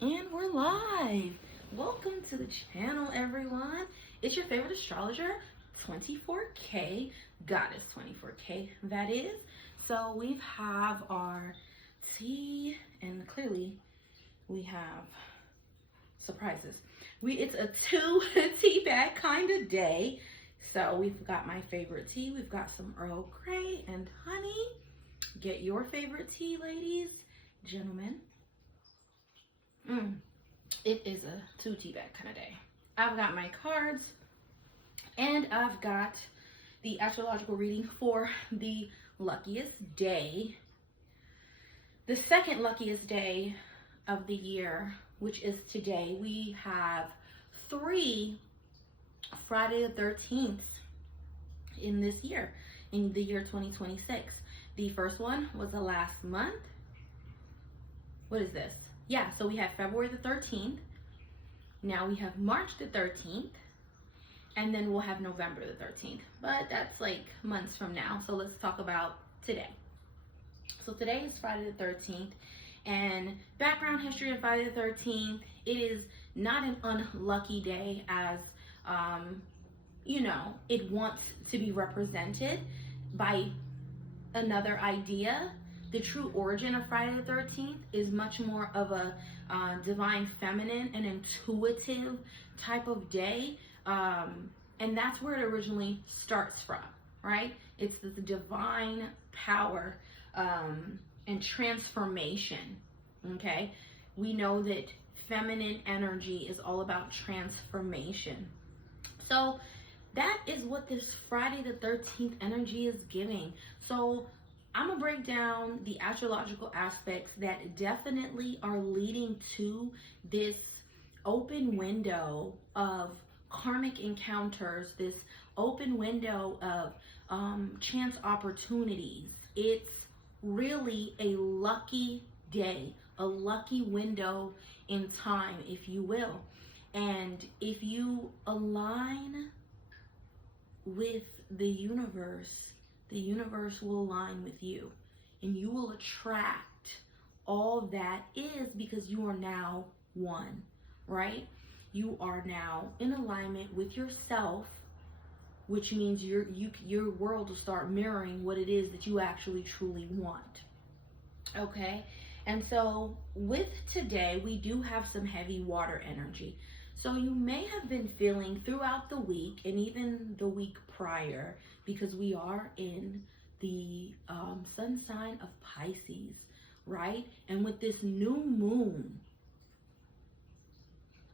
And we're live. Welcome to the channel, everyone. It's your favorite astrologer, 24K, Goddess 24K, that is. So we have our tea, and clearly we have surprises. It's a two tea bag kind of day. So we've got my favorite tea. We've got some Earl Grey and honey. Get your favorite tea, ladies, gentlemen. It is a two tea bag kind of day. I've got my cards and I've got the astrological reading for the luckiest day, the second luckiest day of the year, which is today. We have 3 Friday the 13th in this year, in the year 2026. The first one was the last month. What is this? Yeah, so we have February the 13th. Now we have March the 13th. And then we'll have November the 13th. But that's like months from now. So let's talk about today. So today is Friday the 13th. And background history of Friday the 13th. It is not an unlucky day as, it wants to be represented by another idea. The true origin of Friday the 13th is much more of a divine feminine and intuitive type of day. And that's where it originally starts from, right? It's the divine power and transformation, okay? We know that feminine energy is all about transformation. So that is what this Friday the 13th energy is giving. So I'm going to break down the astrological aspects that definitely are leading to this open window of karmic encounters, this open window of chance opportunities. It's really a lucky day, a lucky window in time, if you will. And if you align with the universe will align with you, and you will attract all that is, because you are now one, right? You are now in alignment with yourself, which means your world will start mirroring what it is that you actually truly want. Okay? And so with today, we do have some heavy water energy. So you may have been feeling throughout the week and even the week prior, because we are in the sun sign of Pisces, right? And with this new moon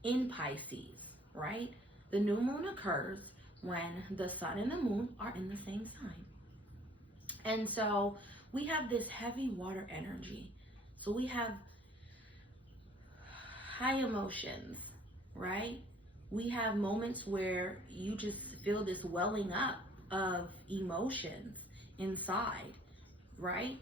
in Pisces, right? The new moon occurs when the sun and the moon are in the same sign. And so we have this heavy water energy. So we have high emotions, right? We have moments where you just feel this welling up of emotions inside, right?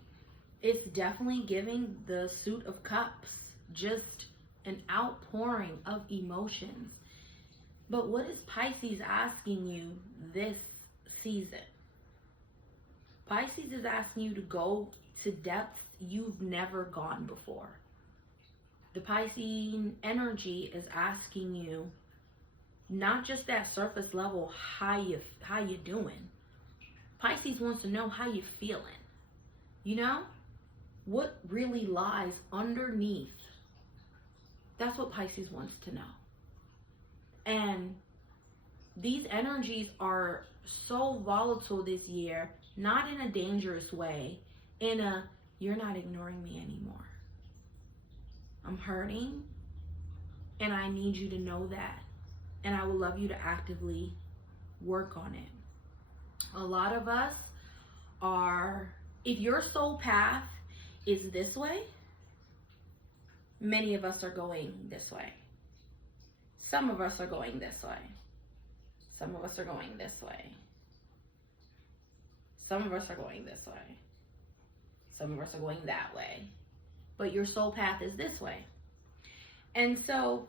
It's definitely giving the Suit of Cups, just an outpouring of emotions. But what is Pisces asking you this season? Pisces is asking you to go to depths you've never gone before. The Piscean energy is asking you not just that surface level, how you doing. Pisces wants to know how you feeling. You know, what really lies underneath. That's what Pisces wants to know. And these energies are so volatile this year, not in a dangerous way, in a, you're not ignoring me anymore. I'm hurting, and I need you to know that. And I would love you to actively work on it. A lot of us are, if your soul path is this way, many of us are going this way. Some of us are going this way. Some of us are going this way. Some of us are going this way. Some of us are going that way. But your soul path is this way. And so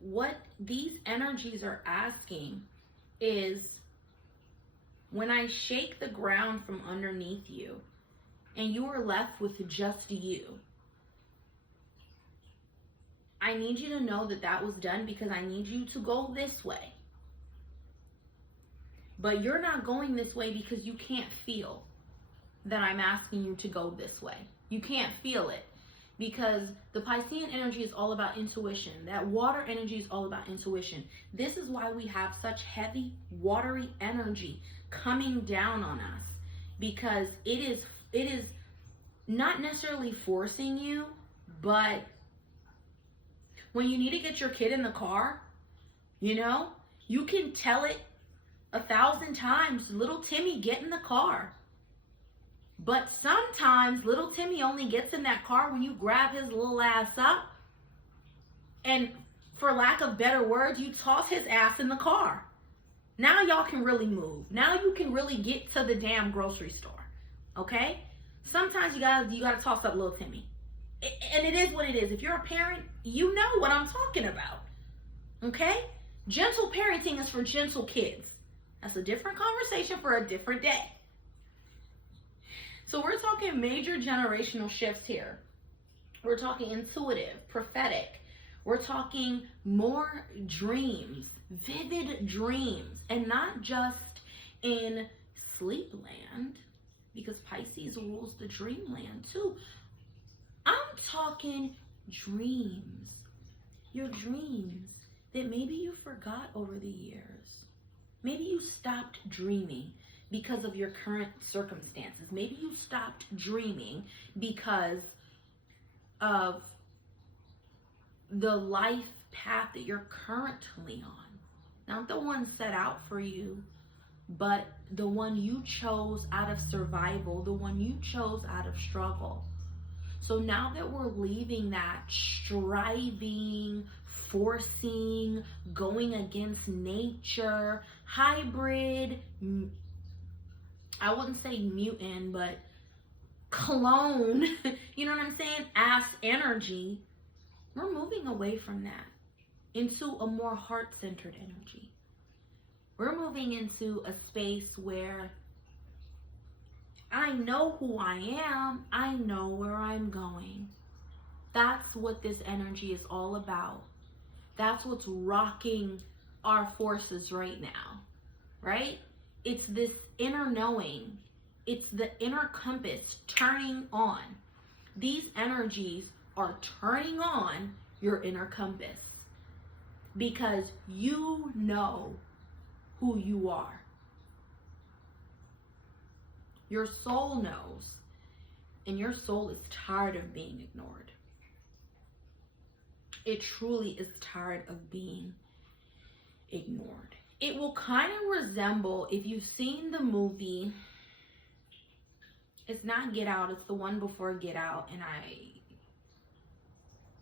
what these energies are asking is, when I shake the ground from underneath you and you are left with just you, I need you to know that that was done because I need you to go this way. But you're not going this way because you can't feel that I'm asking you to go this way. You can't feel it because the Piscean energy is all about intuition. That water energy is all about intuition. This is why we have such heavy, watery energy coming down on us, because it is not necessarily forcing you, but when you need to get your kid in the car, you know, you can tell it 1,000 times, little Timmy, get in the car. But sometimes little Timmy only gets in that car when you grab his little ass up and, for lack of better words, you toss his ass in the car. Now y'all can really move. Now you can really get to the damn grocery store. Okay? Sometimes you gotta toss up little Timmy. And it is what it is. If you're a parent, you know what I'm talking about. Okay? Gentle parenting is for gentle kids. That's a different conversation for a different day. So we're talking major generational shifts here. We're talking intuitive, prophetic. We're talking more dreams, vivid dreams, and not just in sleepland, because Pisces rules the dreamland too. I'm talking dreams. Your dreams that maybe you forgot over the years. Maybe you stopped dreaming because of your current circumstances. Maybe you stopped dreaming because of the life path that you're currently on. Not the one set out for you, but the one you chose out of survival, the one you chose out of struggle. So now that we're leaving that striving, forcing, going against nature, hybrid, I wouldn't say mutant, but clone, you know what I'm saying? Ass energy. We're moving away from that into a more heart-centered energy. We're moving into a space where I know who I am. I know where I'm going. That's what this energy is all about. That's what's rocking our forces right now, right? It's this inner knowing. It's the inner compass turning on. These energies are turning on your inner compass because you know who you are. Your soul knows, and your soul is tired of being ignored. It truly is tired of being ignored. It will kind of resemble, if you've seen the movie, it's not Get Out, it's the one before Get Out, and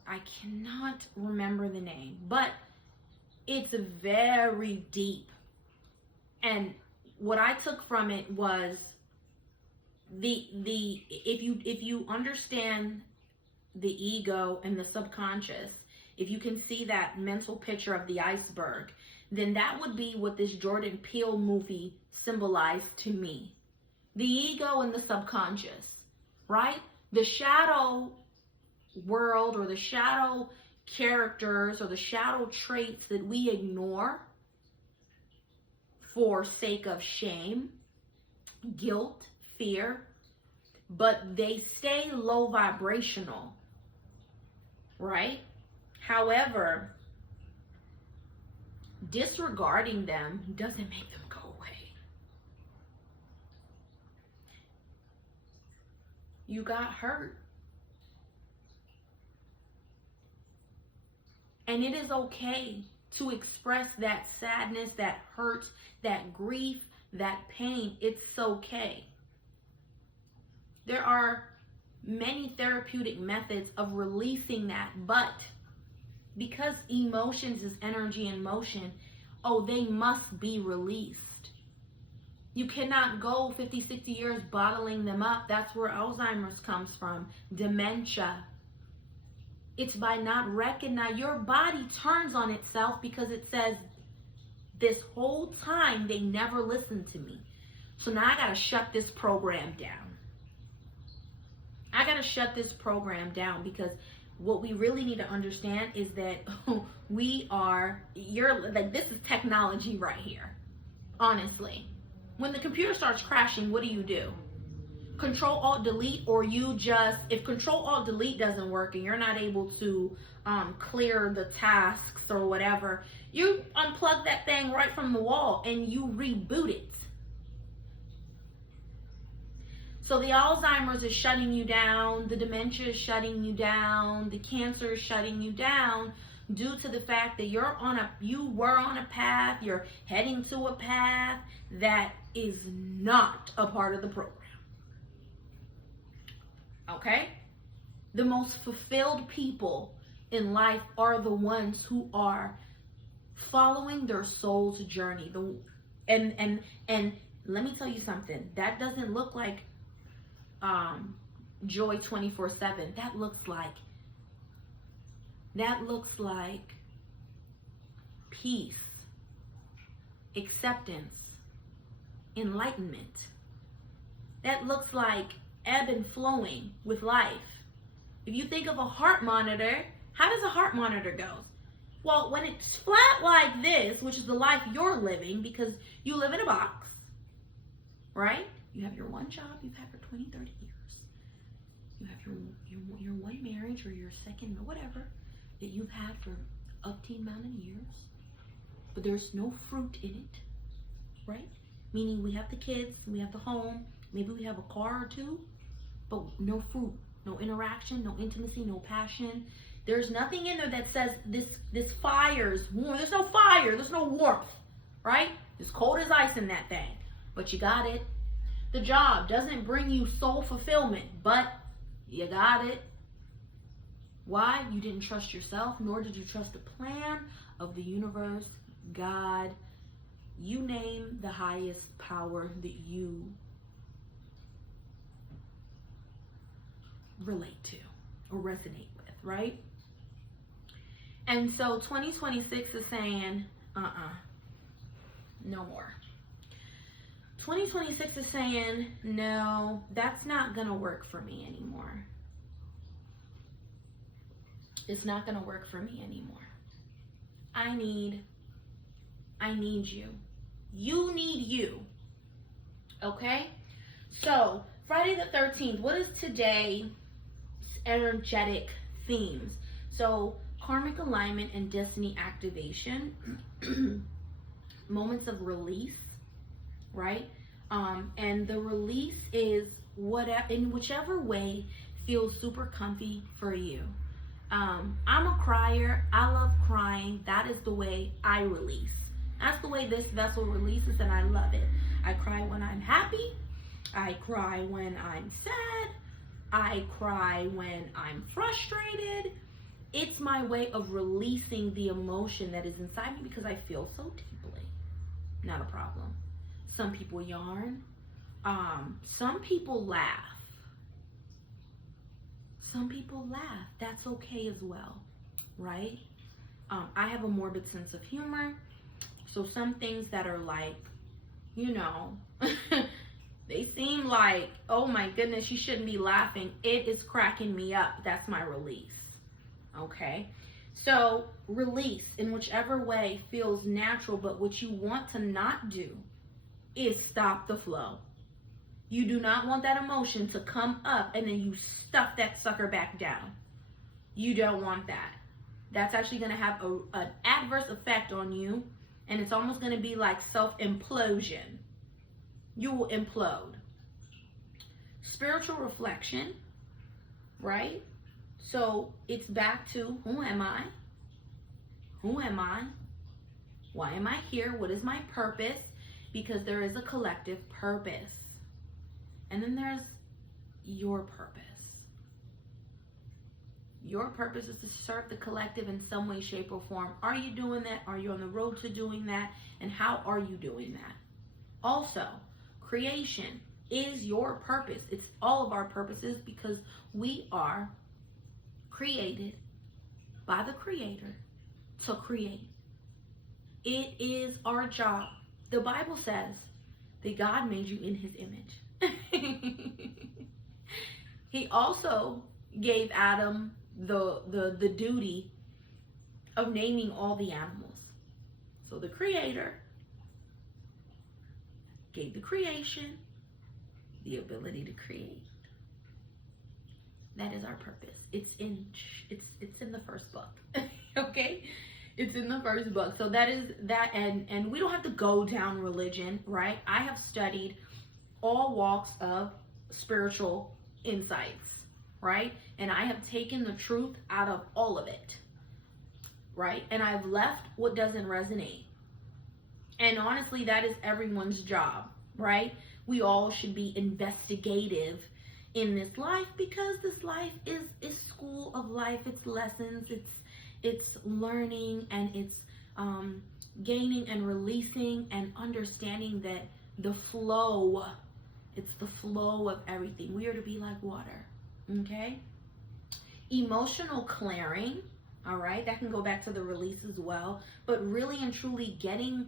I cannot remember the name, but it's very deep. And what I took from it was if you understand the ego and the subconscious, if you can see that mental picture of the iceberg, then that would be what this Jordan Peele movie symbolized to me. The ego and the subconscious, right? The shadow world, or the shadow characters, or the shadow traits that we ignore for sake of shame, guilt, fear, but they stay low vibrational, right? However, disregarding them doesn't make them go away. You got hurt. And it is okay to express that sadness, that hurt, that grief, that pain. It's okay. There are many therapeutic methods of releasing that, but because emotions is energy in motion, they must be released. You cannot go 50, 60 years bottling them up. That's where Alzheimer's comes from, dementia. It's by not recognizing. Your body turns on itself because it says, this whole time they never listened to me. So now I gotta shut this program down. I gotta shut this program down because what we really need to understand is that this is technology right here. Honestly, when the computer starts crashing, what do? Control Alt Delete, or if Control Alt Delete doesn't work and you're not able to clear the tasks or whatever, you unplug that thing right from the wall and you reboot it. So the Alzheimer's is shutting you down, the dementia is shutting you down, the cancer is shutting you down due to the fact that you were on a path, you're heading to a path that is not a part of the program. Okay? The most fulfilled people in life are the ones who are following their soul's journey. And let me tell you something. That doesn't look like joy 24/7. That looks like peace, acceptance, enlightenment. That looks like ebb and flowing with life. If you think of a heart monitor, how does a heart monitor go? Well, when it's flat like this, which is the life you're living because you live in a box, right? You have your one job you've had for 20, 30 years. You have your one marriage or your second or whatever that you've had for up to amount of years. But there's no fruit in it, right? Meaning we have the kids, we have the home, maybe we have a car or two, but no fruit, no interaction, no intimacy, no passion. There's nothing in there that says this fire is warm. There's no fire, there's no warmth, right? It's cold as ice in that thing, but you got it. The job doesn't bring you soul fulfillment, but you got it. Why? You didn't trust yourself, nor did you trust the plan of the universe, God. You name the highest power that you relate to or resonate with, right? And so 2026 is saying, no more. 2026 is saying, no, that's not gonna work for me anymore. It's not gonna work for me anymore. I need you. You need you. Okay? So, Friday the 13th, what is today's energetic themes? So, karmic alignment and destiny activation, moments of release, right? And the release is in whichever way feels super comfy for you. I'm a crier. I love crying. That is the way I release. That's the way this vessel releases, and I love it. I cry when I'm happy. I cry when I'm sad. I cry when I'm frustrated. It's my way of releasing the emotion that is inside me because I feel so deeply. Not a problem. Some people yarn. Some people laugh. Some people laugh. That's okay as well, right? I have a morbid sense of humor. So some things that are like, they seem like, oh my goodness, you shouldn't be laughing. It is cracking me up. That's my release. Okay? So release in whichever way feels natural, but what you want to not do is stop the flow. You do not want that emotion to come up and then you stuff that sucker back down. You don't want that. That's actually going to have an adverse effect on you, and it's almost going to be like self-implosion. You will implode. Spiritual reflection, right? So it's back to, who am I? Who am I? Why am I here? What is my purpose? Because there is a collective purpose. And then there's your purpose. Your purpose is to serve the collective in some way, shape, or form. Are you doing that? Are you on the road to doing that? And how are you doing that? Also, creation is your purpose. It's all of our purposes because we are created by the Creator to create. It is our job. The Bible says that God made you in His image. He also gave Adam the duty of naming all the animals. So the Creator gave the creation the ability to create. That is our purpose. It's in the first book. Okay? It's in the first book. So that is that, and we don't have to go down religion, right? I have studied all walks of spiritual insights, right? And I have taken the truth out of all of it, right? And I've left what doesn't resonate. And honestly, that is everyone's job, right? We all should be investigative in this life, because this life is school of life. It's lessons, it's learning, and it's gaining and releasing and understanding that the flow, it's the flow of everything. We are to be like water, okay? Emotional clearing, all right? That can go back to the release as well, but really and truly getting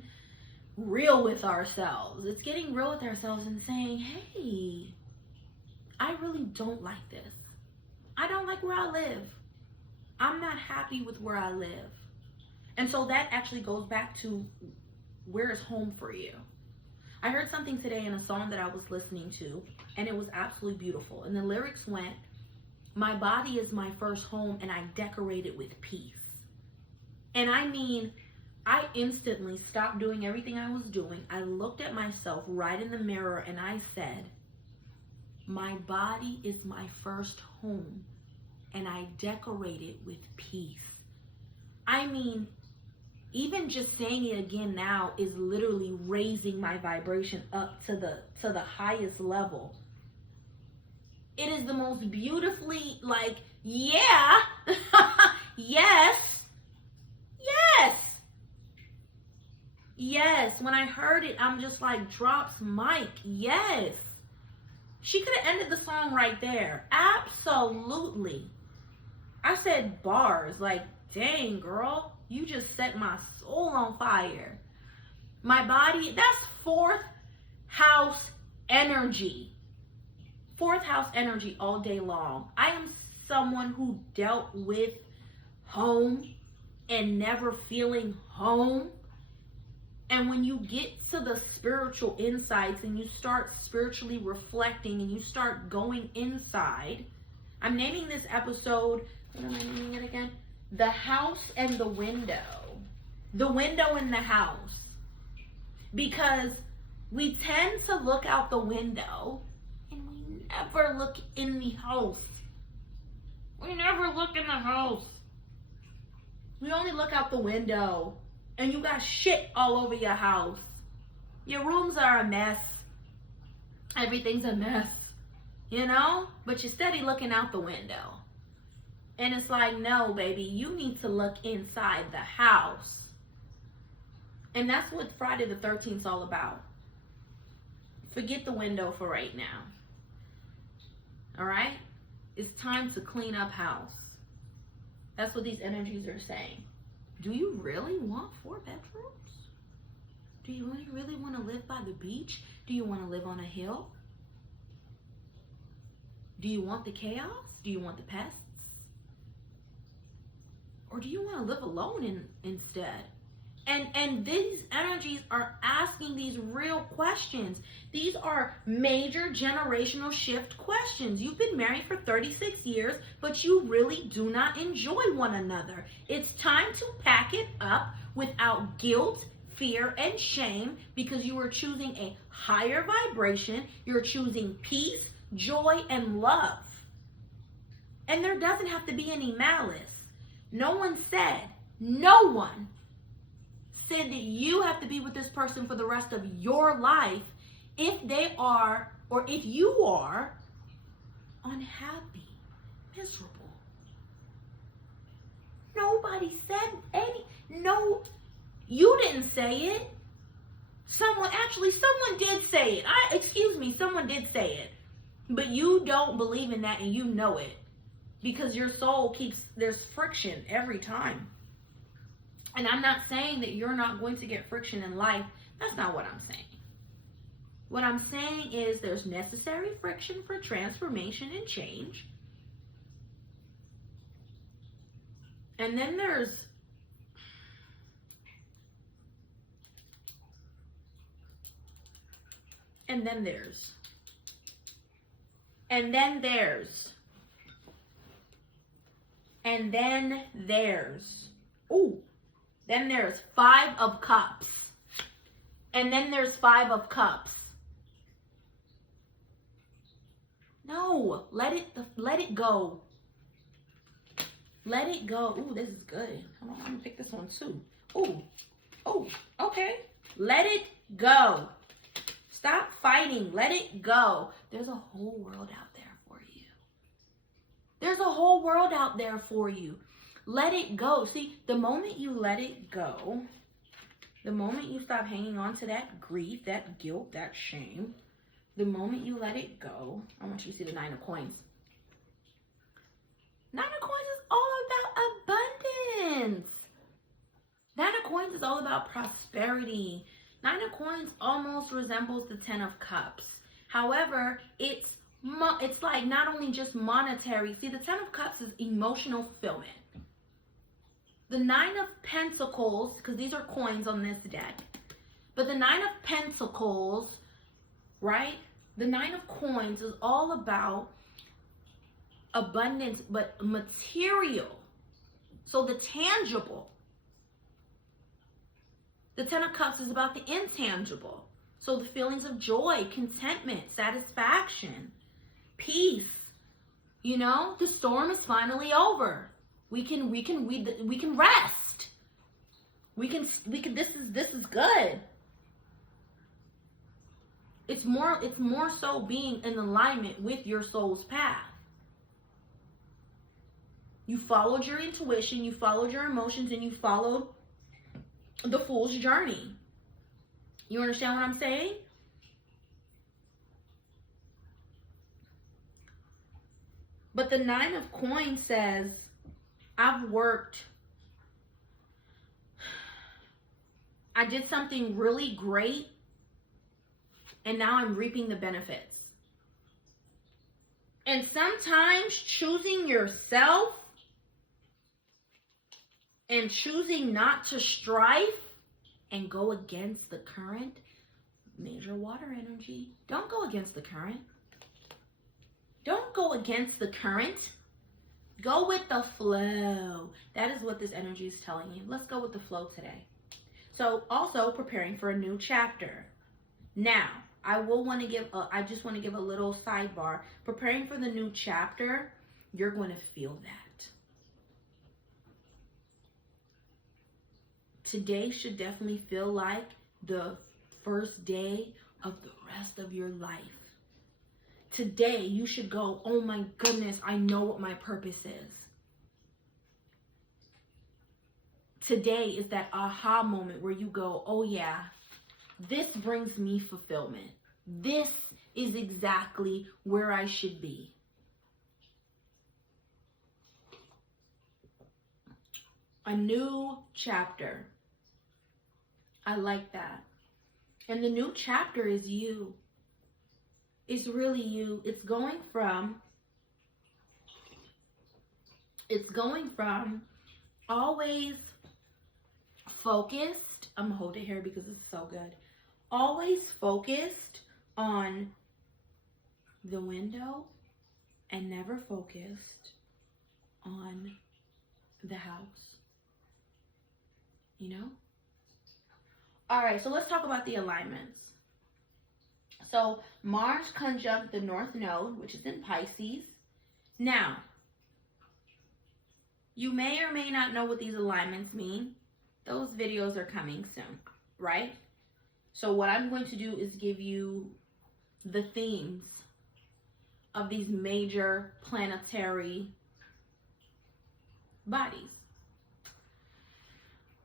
real with ourselves. It's getting real with ourselves and saying, hey, I really don't like this. I don't like where I live. I'm not happy with where I live. And so that actually goes back to, where is home for you? I heard something today in a song that I was listening to, and it was absolutely beautiful. And the lyrics went, my body is my first home, and I decorate it with peace. And I mean, I instantly stopped doing everything I was doing. I looked at myself right in the mirror and I said, my body is my first home, and I decorate it with peace. I mean, even just saying it again now is literally raising my vibration up to the highest level. It is the most beautifully, like, yeah, yes, yes, yes. When I heard it, I'm just like, drops mic, yes. She could have ended the song right there. Absolutely. I said bars, like, dang, girl, you just set my soul on fire. My body, that's fourth house energy. Fourth house energy all day long. I am someone who dealt with home and never feeling home. And when you get to the spiritual insights and you start spiritually reflecting and you start going inside, I'm naming this episode, what am I naming it again? The House and the Window. The window in the house. Because we tend to look out the window and we never look in the house. We never look in the house. We only look out the window. And you got shit all over your house. Your rooms are a mess. Everything's a mess, you know? But you're steady looking out the window. And it's like, no, baby, you need to look inside the house. And that's what Friday the 13th is all about. Forget the window for right now. All right? It's time to clean up house. That's what these energies are saying. Do you really want 4 bedrooms? Do you really want to live by the beach? Do you want to live on a hill? Do you want the chaos? Do you want the pests? Or do you want to live alone instead? And these energies are asking these real questions. These are major generational shift questions. You've been married for 36 years, but you really do not enjoy one another. It's time to pack it up without guilt, fear, and shame, because you are choosing a higher vibration. You're choosing peace, joy, and love. And there doesn't have to be any malice. No one said that you have to be with this person for the rest of your life if they are, or if you are unhappy, miserable. Nobody said no, you didn't say it. Someone did say it. Someone did say it. But you don't believe in that, and you know it. Because your soul there's friction every time. And I'm not saying that you're not going to get friction in life. That's not what I'm saying. What I'm saying is there's necessary friction for transformation and change. And then there's and then there's and then there's and then there's ooh, then there's 5 of Cups. And then there's 5 of Cups. No, let it go. Let it go. Ooh, this is good. I'm gonna pick this one too. Ooh, oh, okay. Let it go. Stop fighting. Let it go. There's a whole world out there for you. There's a whole world out there for you. Let it go. See, the moment you let it go, the moment you stop hanging on to that grief, that guilt, that shame, the moment you let it go, I want you to see the 9 of Coins. 9 of Coins is all about abundance. 9 of Coins is all about prosperity. 9 of Coins almost resembles the 10 of Cups. However, it's like not only just monetary. See, the 10 of Cups is emotional fulfillment. The 9 of Pentacles, because these are coins on this deck, but the 9 of Pentacles, right? The 9 of Coins is all about abundance, but material. So the tangible. The 10 of Cups is about the intangible. So the feelings of joy, contentment, satisfaction, peace. You know, the storm is finally over. We can rest. This is good. It's more so being in alignment with your soul's path. You followed your intuition, you followed your emotions, and you followed the Fool's journey. You understand what I'm saying? But the 9 of Coins says, I've worked. I did something really great, and now I'm reaping the benefits. And sometimes choosing yourself and choosing not to strive and go against the current, major water energy. Don't go against the current. Don't go against the current. Go with the flow. That is what this energy is telling you. Let's go with the flow today. So also preparing for a new chapter. Now, I just want to give a little sidebar. Preparing for the new chapter, you're going to feel that. Today should definitely feel like the first day of the rest of your life. Today, you should go, oh my goodness, I know what my purpose is. Today is that aha moment where you go, oh yeah, this brings me fulfillment. This is exactly where I should be. A new chapter. I like that. And the new chapter is you. It's really you. It's going from always focused. I'm gonna hold it here because it's so good. Always focused on the window and never focused on the house. You know? All right, so let's talk about the alignments. So Mars conjunct the North Node, which is in Pisces. Now, you may or may not know what these alignments mean. Those videos are coming soon, right? So what I'm going to do is give you the themes of these major planetary bodies.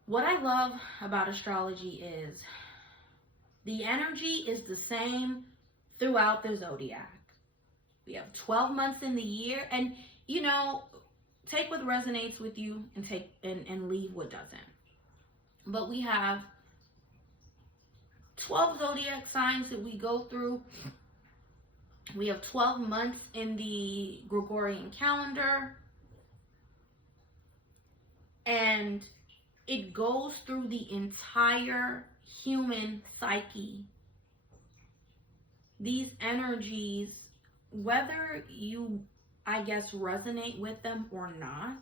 What I love about astrology is the energy is the same throughout the zodiac. We have 12 months in the year, and you know, take what resonates with you and take and leave what doesn't. But we have 12 zodiac signs that we go through. We have 12 months in the Gregorian calendar. And it goes through the entire human psyche. These energies, whether you, I guess, resonate with them or not,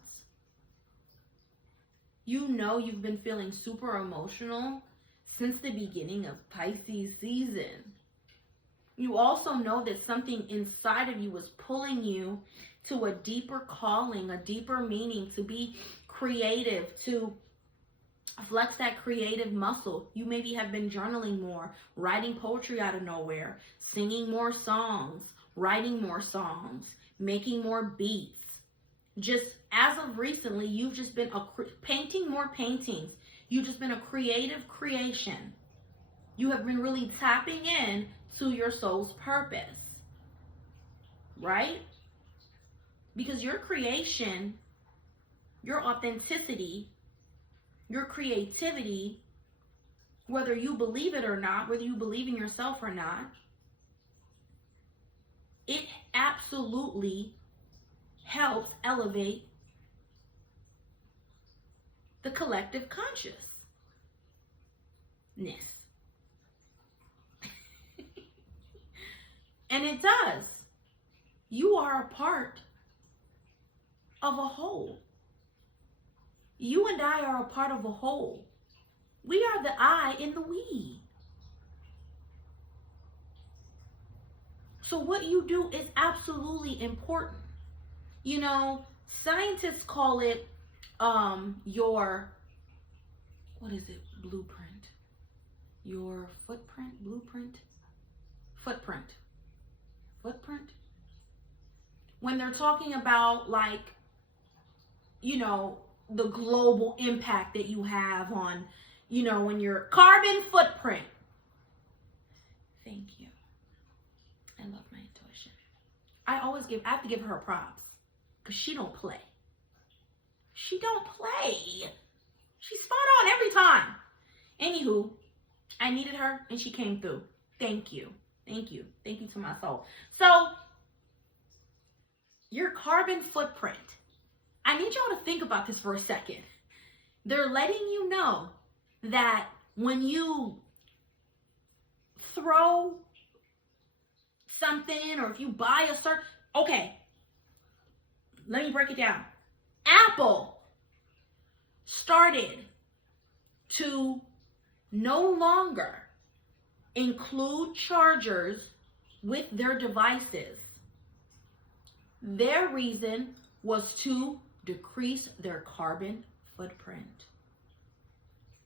you know you've been feeling super emotional since the beginning of Pisces season. You also know that something inside of you is pulling you to a deeper calling, a deeper meaning, to be creative, to flex that creative muscle. You maybe have been journaling more, writing poetry out of nowhere, singing more songs, writing more songs, making more beats. Just as of recently, you've just been painting more paintings. You've just been a creative creation. You have been really tapping in to your soul's purpose, right? Because your creation, your authenticity, your creativity, whether you believe it or not, whether you believe in yourself or not, it absolutely helps elevate the collective consciousness. And it does. You are a part of a whole. You and I are a part of a whole. We are the I in the we. So what you do is absolutely important. You know, scientists call it your, what is it, blueprint? Your footprint, blueprint? Footprint. When they're talking about, like, you know, the global impact that you have on, you know, in your carbon footprint. Thank you. I love my intuition. I have to give her props because she don't play. She's spot on every time. Anywho, I needed her and she came through. Thank you to my soul. So, your carbon footprint. I need y'all to think about this for a second. They're letting you know that when you throw something, or if you buy a certain, okay, let me break it down. Apple started to no longer include chargers with their devices. Their reason was to decrease their carbon footprint.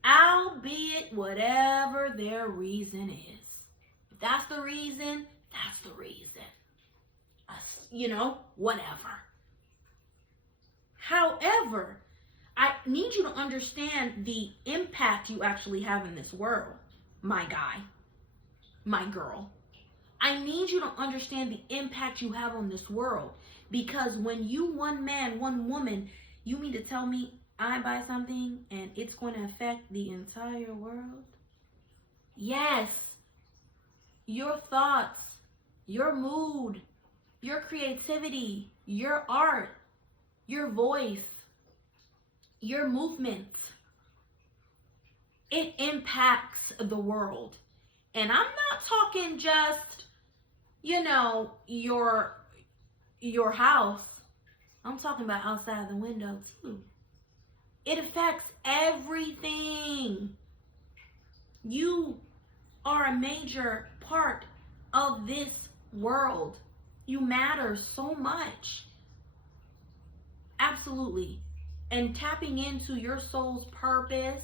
Albeit whatever their reason is. If that's the reason, that's the reason. You know, whatever. However, I need you to understand the impact you actually have in this world, my guy, my girl. I need you to understand the impact you have on this world. Because when you, one man, one woman, you mean to tell me I buy something and it's going to affect the entire world? Yes. Your thoughts, your mood, your creativity, your art, your voice, your movement, it impacts the world. And I'm not talking just, you know, your house. I'm talking about outside the window too. It affects everything. You are a major part of this world. You matter so much. Absolutely. And tapping into your soul's purpose,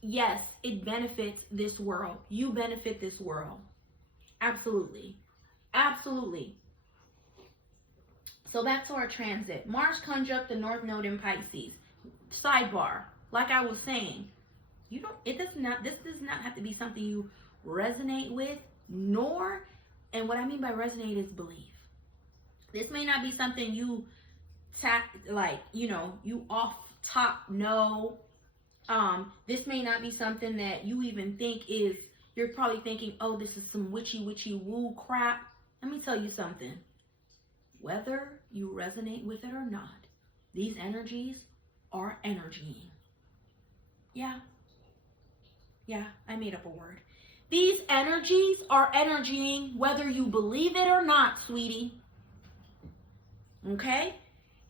yes, it benefits this world. You benefit this world. Absolutely. Absolutely. So back to our transit. Mars conjunct the North Node in Pisces. Sidebar. Like I was saying, this does not have to be something you resonate with, nor, and what I mean by resonate is believe. This may not be something you you off top know. This may not be something that you even think is, you're probably thinking, oh, this is some witchy woo crap. Let me tell you something. Whether you resonate with it or not, These energies are energying. Yeah, I made up a word. These energies are energying whether you believe it or not, sweetie. Okay?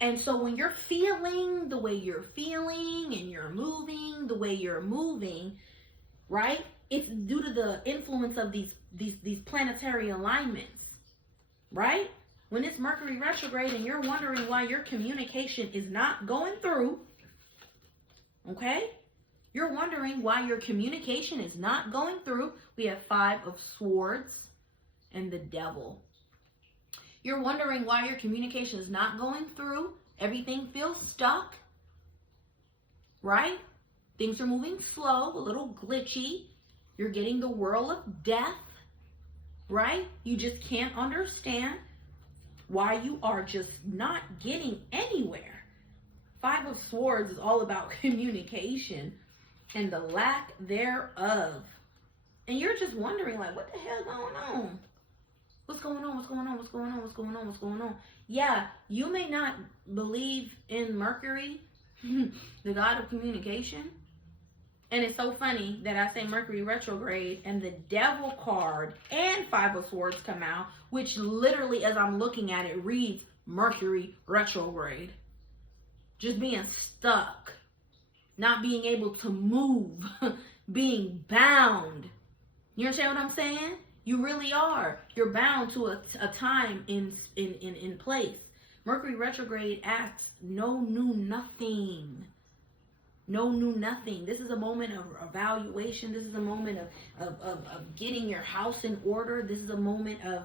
And so when you're feeling the way you're feeling and you're moving the way you're moving, right? It's due to the influence of these planetary alignments, right? When it's Mercury retrograde and you're wondering why your communication is not going through, okay? You're wondering why your communication is not going through. We have 5 of Swords and the Devil. You're wondering why your communication is not going through. Everything feels stuck, right? Things are moving slow, a little glitchy. You're getting the whirl of death, right? You just can't understand why you are just not getting anywhere. 5 of Swords is all about communication and the lack thereof. And you're just wondering, like, what the hell going on? What's going on? What's going on? What's going on? What's going on? What's going on? Yeah, you may not believe in Mercury, the god of communication. And it's so funny that I say Mercury retrograde and the Devil card and 5 of Swords come out, which literally, as I'm looking at it, reads Mercury retrograde. Just being stuck, not being able to move, being bound. You understand what I'm saying? You really are. You're bound to a time in place. Mercury retrograde asks no new nothing. No new nothing. This is a moment of evaluation. This is a moment of getting your house in order. This is a moment of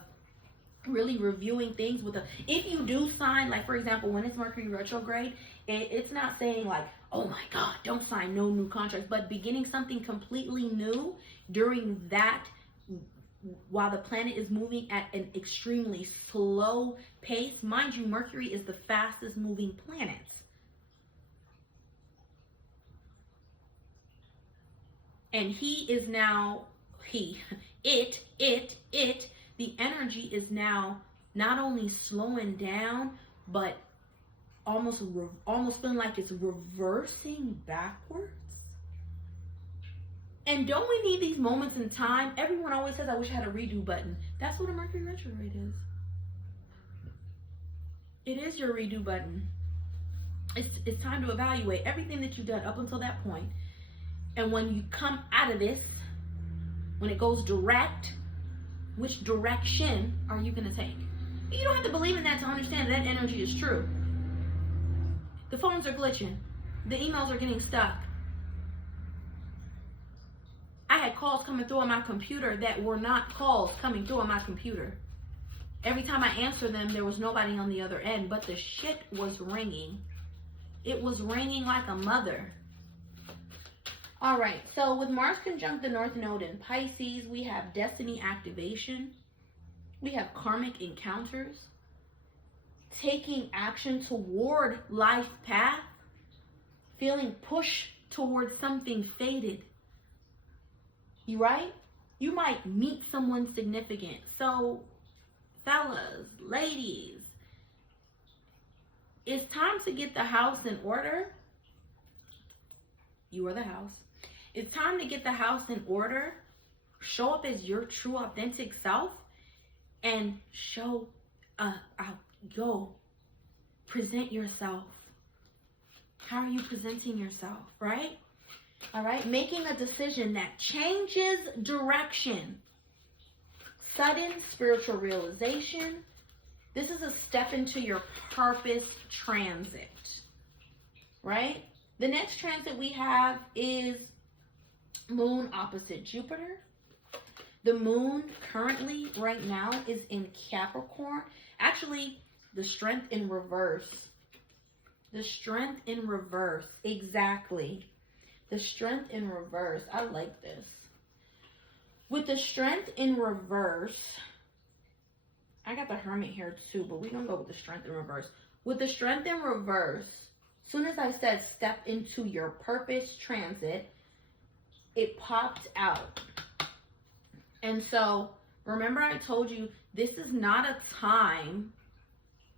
really reviewing things with if you do sign, like for example, when it's Mercury retrograde, it's not saying like, oh my God, don't sign no new contracts, but beginning something completely new during that, while the planet is moving at an extremely slow pace. Mind you, Mercury is the fastest moving planet. And he is now, the energy is now not only slowing down, but almost feeling like it's reversing backwards. And don't we need these moments in time? Everyone always says, I wish I had a redo button. That's what a Mercury retrograde is. It is your redo button. It's time to evaluate everything that you've done up until that point. And when you come out of this, when it goes direct, which direction are you going to take? You don't have to believe in that to understand that energy is true. The phones are glitching. The emails are getting stuck. I had calls coming through on my computer that were not calls coming through on my computer. Every time I answered them, there was nobody on the other end, but the shit was ringing. It was ringing like a mother. All right, so with Mars conjunct the North Node in Pisces, we have destiny activation. We have karmic encounters. Taking action toward life path. Feeling pushed towards something fated. You right? You might meet someone significant. So, fellas, ladies, it's time to get the house in order. You are the house. It's time to get the house in order. Show up as your true, authentic self. And show out. Go. Present yourself. How are you presenting yourself, right? All right. Making a decision that changes direction. Sudden spiritual realization. This is a step into your purpose transit, right? The next transit we have is Moon opposite Jupiter. The moon currently right now is in Capricorn. Actually, the strength in reverse. The strength in reverse. Exactly. The strength in reverse. I like this. With the strength in reverse, I got the Hermit here too, but we're going to go with the strength in reverse. With the strength in reverse, as soon as I said step into your purpose transit, it popped out. And so, remember I told you, this is not a time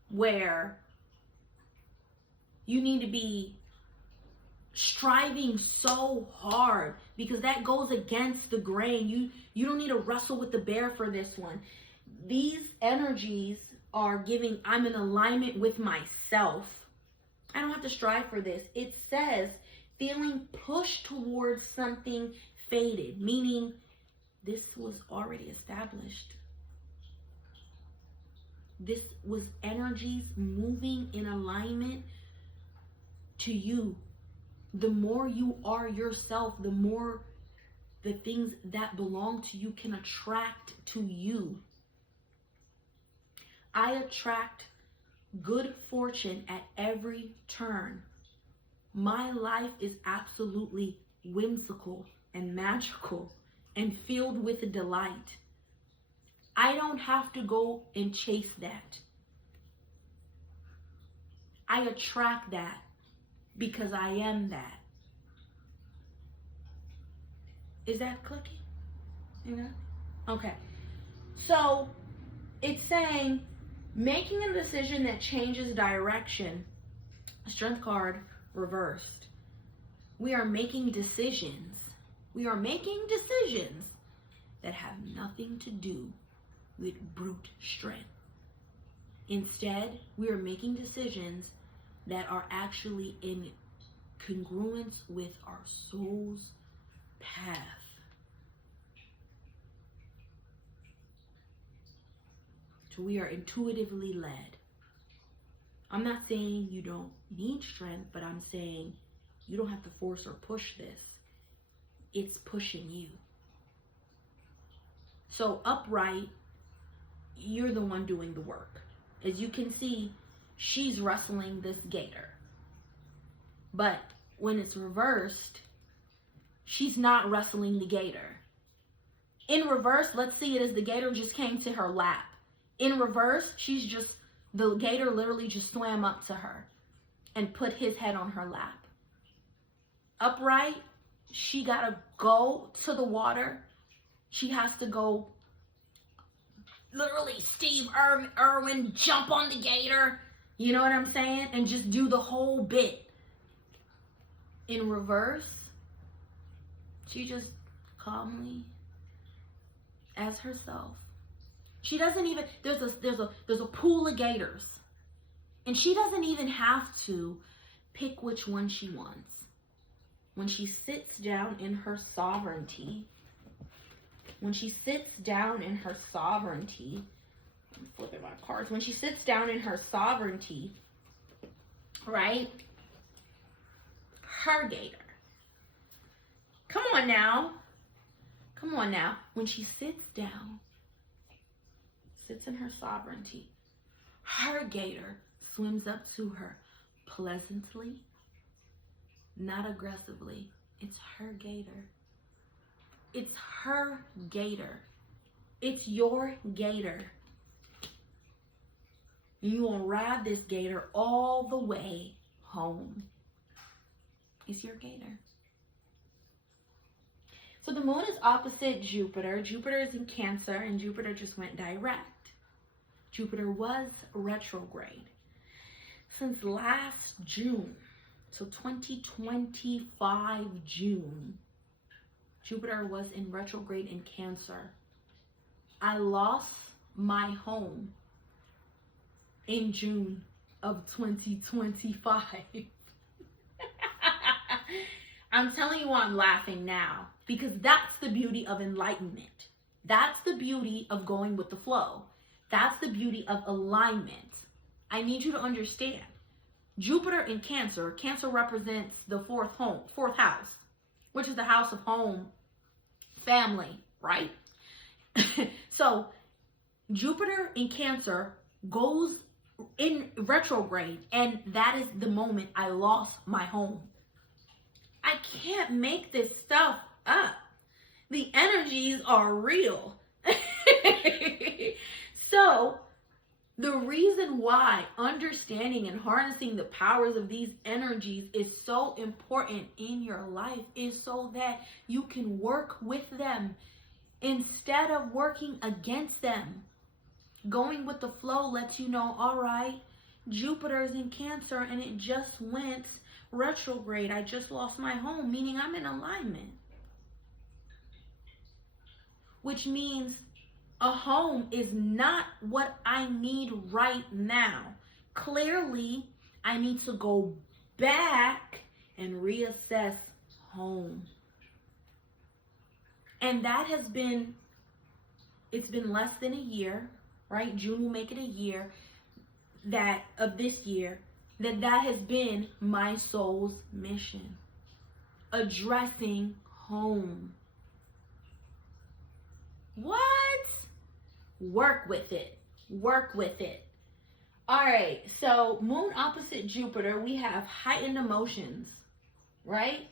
where You need to be striving so hard, because that goes against the grain. You don't need to wrestle with the bear for this one. These energies are giving, I'm in alignment with myself. I don't have to strive for this. It says feeling pushed towards something fated, meaning this was already established. This was energies moving in alignment to you. The more you are yourself, the more the things that belong to you can attract to you. I attract good fortune at every turn. My life is absolutely whimsical and magical and filled with delight. I don't have to go and chase that. I attract that because I am that. Is that clicking? You know? Okay. So it's saying making a decision that changes direction. Strength card reversed. We are making decisions. We are making decisions that have nothing to do with brute strength. Instead, we are making decisions that are actually in congruence with our soul's path. So we are intuitively led. I'm not saying you don't need strength, but I'm saying you don't have to force or push this. It's pushing you. So upright, you're the one doing the work. As you can see, she's wrestling this gator. But when it's reversed, she's not wrestling the gator. In reverse, let's see it as the gator just came to her lap. In reverse, the gator literally just swam up to her and put his head on her lap. Upright, she gotta go to the water. She has to go, literally Steve Irwin, jump on the gator. You know what I'm saying? And just do the whole bit. In reverse, she just calmly, as herself. She doesn't even, there's a pool of gators. And she doesn't even have to pick which one she wants. When she sits down in her sovereignty, I'm flipping my cards. When she sits down in her sovereignty, right? Her gator. Come on now. When she sits down, sits in her sovereignty, her gator swims up to her pleasantly, not aggressively. It's her gator. It's her gator. It's your gator. You will ride this gator all the way home. It's your gator. So the moon is opposite Jupiter. Jupiter is in Cancer, and Jupiter just went direct. Jupiter was retrograde since last June. So 2025 June, Jupiter was in retrograde in Cancer. I lost my home in June of 2025. I'm telling you why I'm laughing now, because that's the beauty of enlightenment. That's the beauty of going with the flow. That's the beauty of alignment. I need you to understand. Jupiter in Cancer, Cancer represents the fourth house, which is the house of home, family, right? So Jupiter in Cancer goes in retrograde, and that is the moment I lost my home. I can't make this stuff up. The energies are real. So the reason why understanding and harnessing the powers of these energies is so important in your life is so that you can work with them instead of working against them. Going with the flow lets you know, all right, Jupiter's in Cancer and it just went retrograde. I just lost my home, meaning I'm in alignment. Which means a home is not what I need right now. Clearly, I need to go back and reassess home. And that has been, it's been less than a year, right? June will make it a year of this year, that has been my soul's mission. Addressing home. What? Work with it. Work with it. All right, so moon opposite Jupiter, we have heightened emotions, right?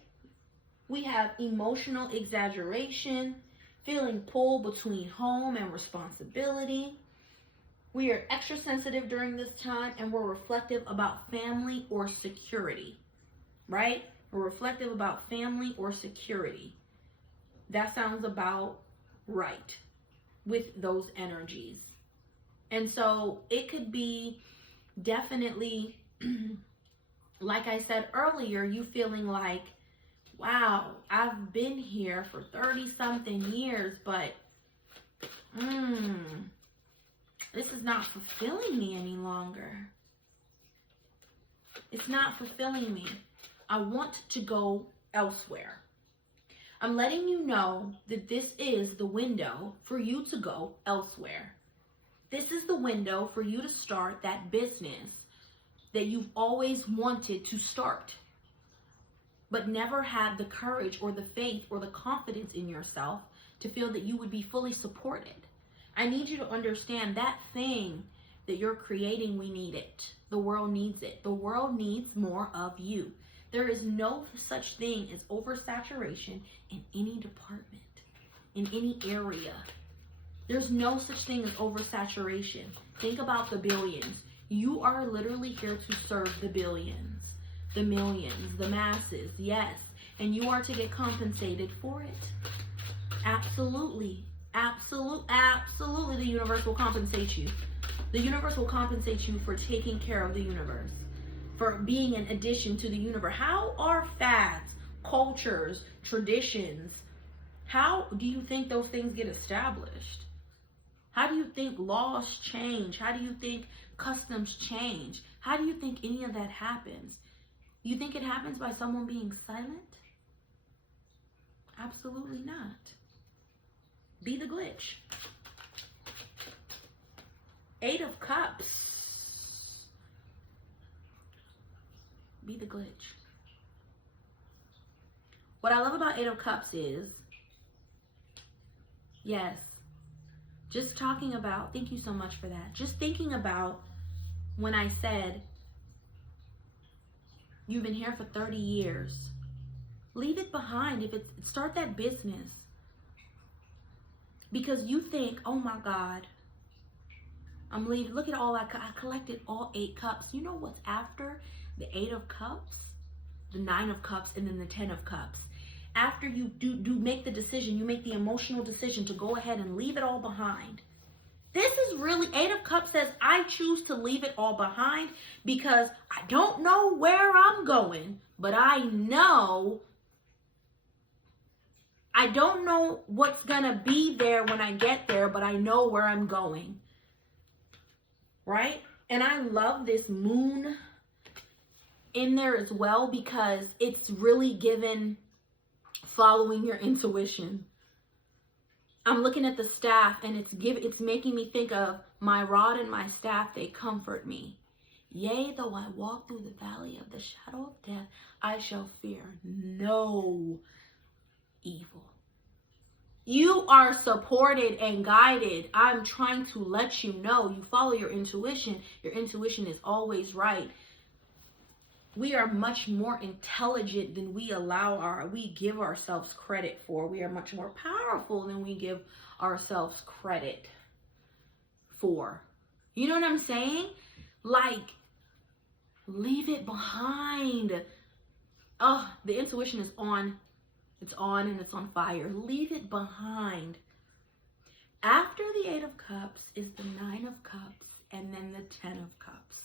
We have emotional exaggeration, feeling pulled between home and responsibility. We are extra sensitive during this time, and we're reflective about family or security, right? We're reflective about family or security. That sounds about right with those energies. And so it could be definitely, like I said earlier, you feeling like, wow, I've been here for 30 something years, but this is not fulfilling me any longer. It's not fulfilling me. I want to go elsewhere. I'm letting you know that this is the window for you to go elsewhere. This is the window for you to start that business that you've always wanted to start, but never had the courage or the faith or the confidence in yourself to feel that you would be fully supported. I need you to understand that thing that you're creating, we need it. The world needs it. The world needs more of you. There is no such thing as oversaturation in any department, in any area. There's no such thing as oversaturation. Think about the billions. You are literally here to serve the billions, the millions, the masses, yes. And you are to get compensated for it. Absolutely. Absolutely, the universe will compensate you. The universe will compensate you for taking care of the universe, for being an addition to the universe. How are fads, cultures, traditions, how do you think those things get established? How do you think laws change? How do you think customs change? How do you think any of that happens? You think it happens by someone being silent? Absolutely not. Be the glitch. 8 of Cups. Be the glitch. What I love about 8 of Cups is, yes, just talking about, thank you so much for that. Just thinking about when I said, you've been here for 30 years. Leave it behind. Start that business. Because you think, oh my God, I'm leaving. Look at all I collected all 8 cups. You know what's after the 8 of Cups? The 9 of Cups and then the 10 of Cups. After you do make the decision, you make the emotional decision to go ahead and leave it all behind. This is really, 8 of Cups says, I choose to leave it all behind because I don't know where I'm going, but I don't know what's going to be there when I get there, but I know where I'm going. Right? And I love this moon in there as well because it's really given following your intuition. I'm looking at the staff and it's making me think of my rod and my staff, they comfort me. Yea, though I walk through the valley of the shadow of death, I shall fear no evil. You are supported and guided. I'm trying to let you know. You follow your intuition. Your intuition is always right. We are much more intelligent than we give ourselves credit for. We are much more powerful than we give ourselves credit for. You know what I'm saying? Like, leave it behind. Oh, the intuition is on. It's on and it's on fire. Leave it behind. After the 8 of Cups is the 9 of Cups and then the 10 of Cups.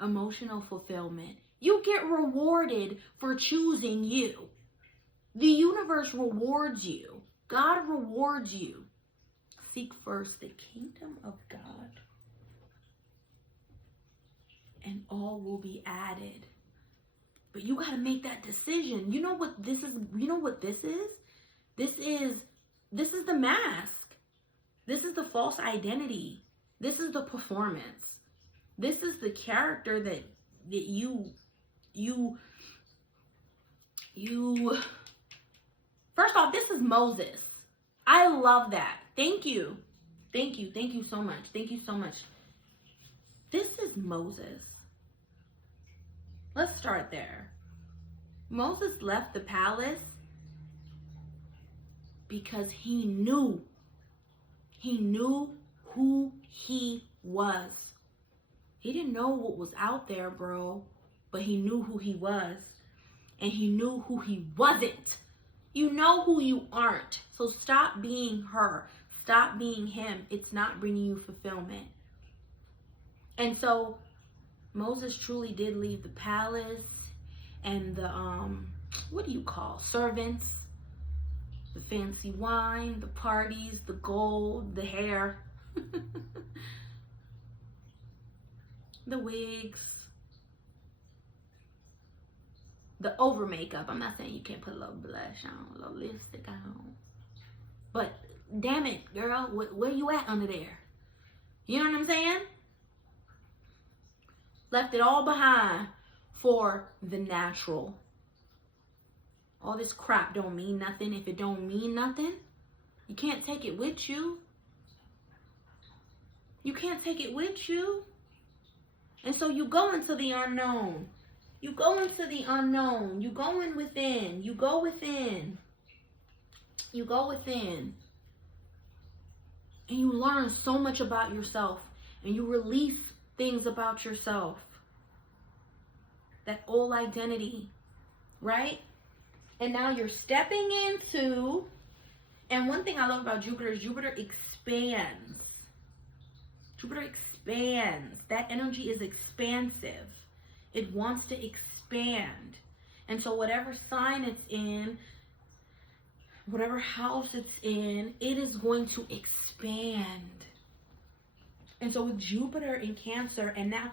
emotional fulfillment. You get rewarded for choosing you. The universe rewards you. God rewards you. Seek first the kingdom of God, and all will be added. But you got to make that decision. You know what this is? You know what this is? This is the mask. This is the false identity. This is the performance. This is the character that you first off, this is Moses. I love that. Thank you. Thank you. Thank you so much. Thank you so much. This is Moses. Let's start there. Moses left the palace because he knew who he was. He didn't know what was out there, bro, but he knew who he was, and he knew who he wasn't. You know who you aren't. So stop being her. Stop being him. It's not bringing you fulfillment. And so Moses truly did leave the palace and the, what do you call, servants, the fancy wine, the parties, the gold, the hair, the wigs, the over makeup. I'm not saying you can't put a little blush on, a little lipstick on. But damn it, girl, where you at under there? You know what I'm saying? Left it all behind for the natural. All this crap don't mean nothing. If it don't mean nothing, you can't take it with you. You can't take it with you. And so you go into the unknown. You go into the unknown. You go in within. You go within. You go within. And you learn so much about yourself. And you release things about yourself. That old identity. Right? And now you're stepping into, and one thing I love about Jupiter is Jupiter expands. Jupiter expands. That energy is expansive. It wants to expand. And so whatever sign it's in, whatever house it's in, it is going to expand. And so with Jupiter in Cancer, and now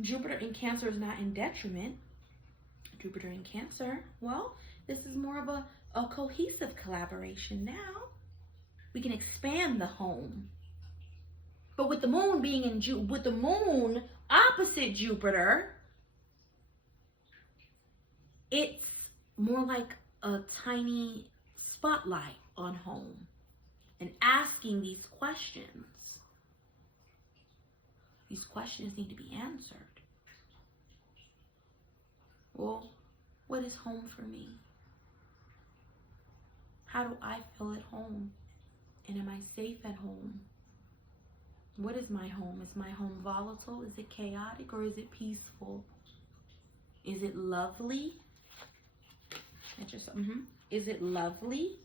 Jupiter in Cancer is not in detriment. Jupiter in Cancer, well, this is more of a cohesive collaboration now. We can expand the home. But with the moon being in with the moon opposite Jupiter, it's more like a tiny spotlight on home and asking these questions. These questions need to be answered. Well, what is home for me? How do I feel at home? And am I safe at home? What is my home? Is my home volatile? Is it chaotic or is it peaceful? Is it lovely? Is it lovely?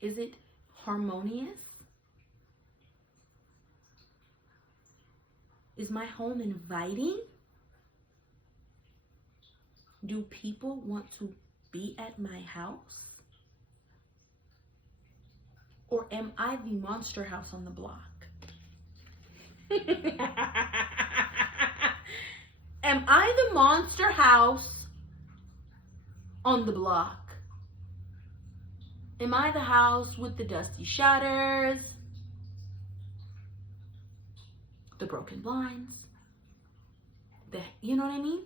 Is it harmonious? Is my home inviting? Do people want to be at my house? Or am I the monster house on the block? Am I the monster house on the block? Am I the house with the dusty shutters? The broken blinds, you know what I mean?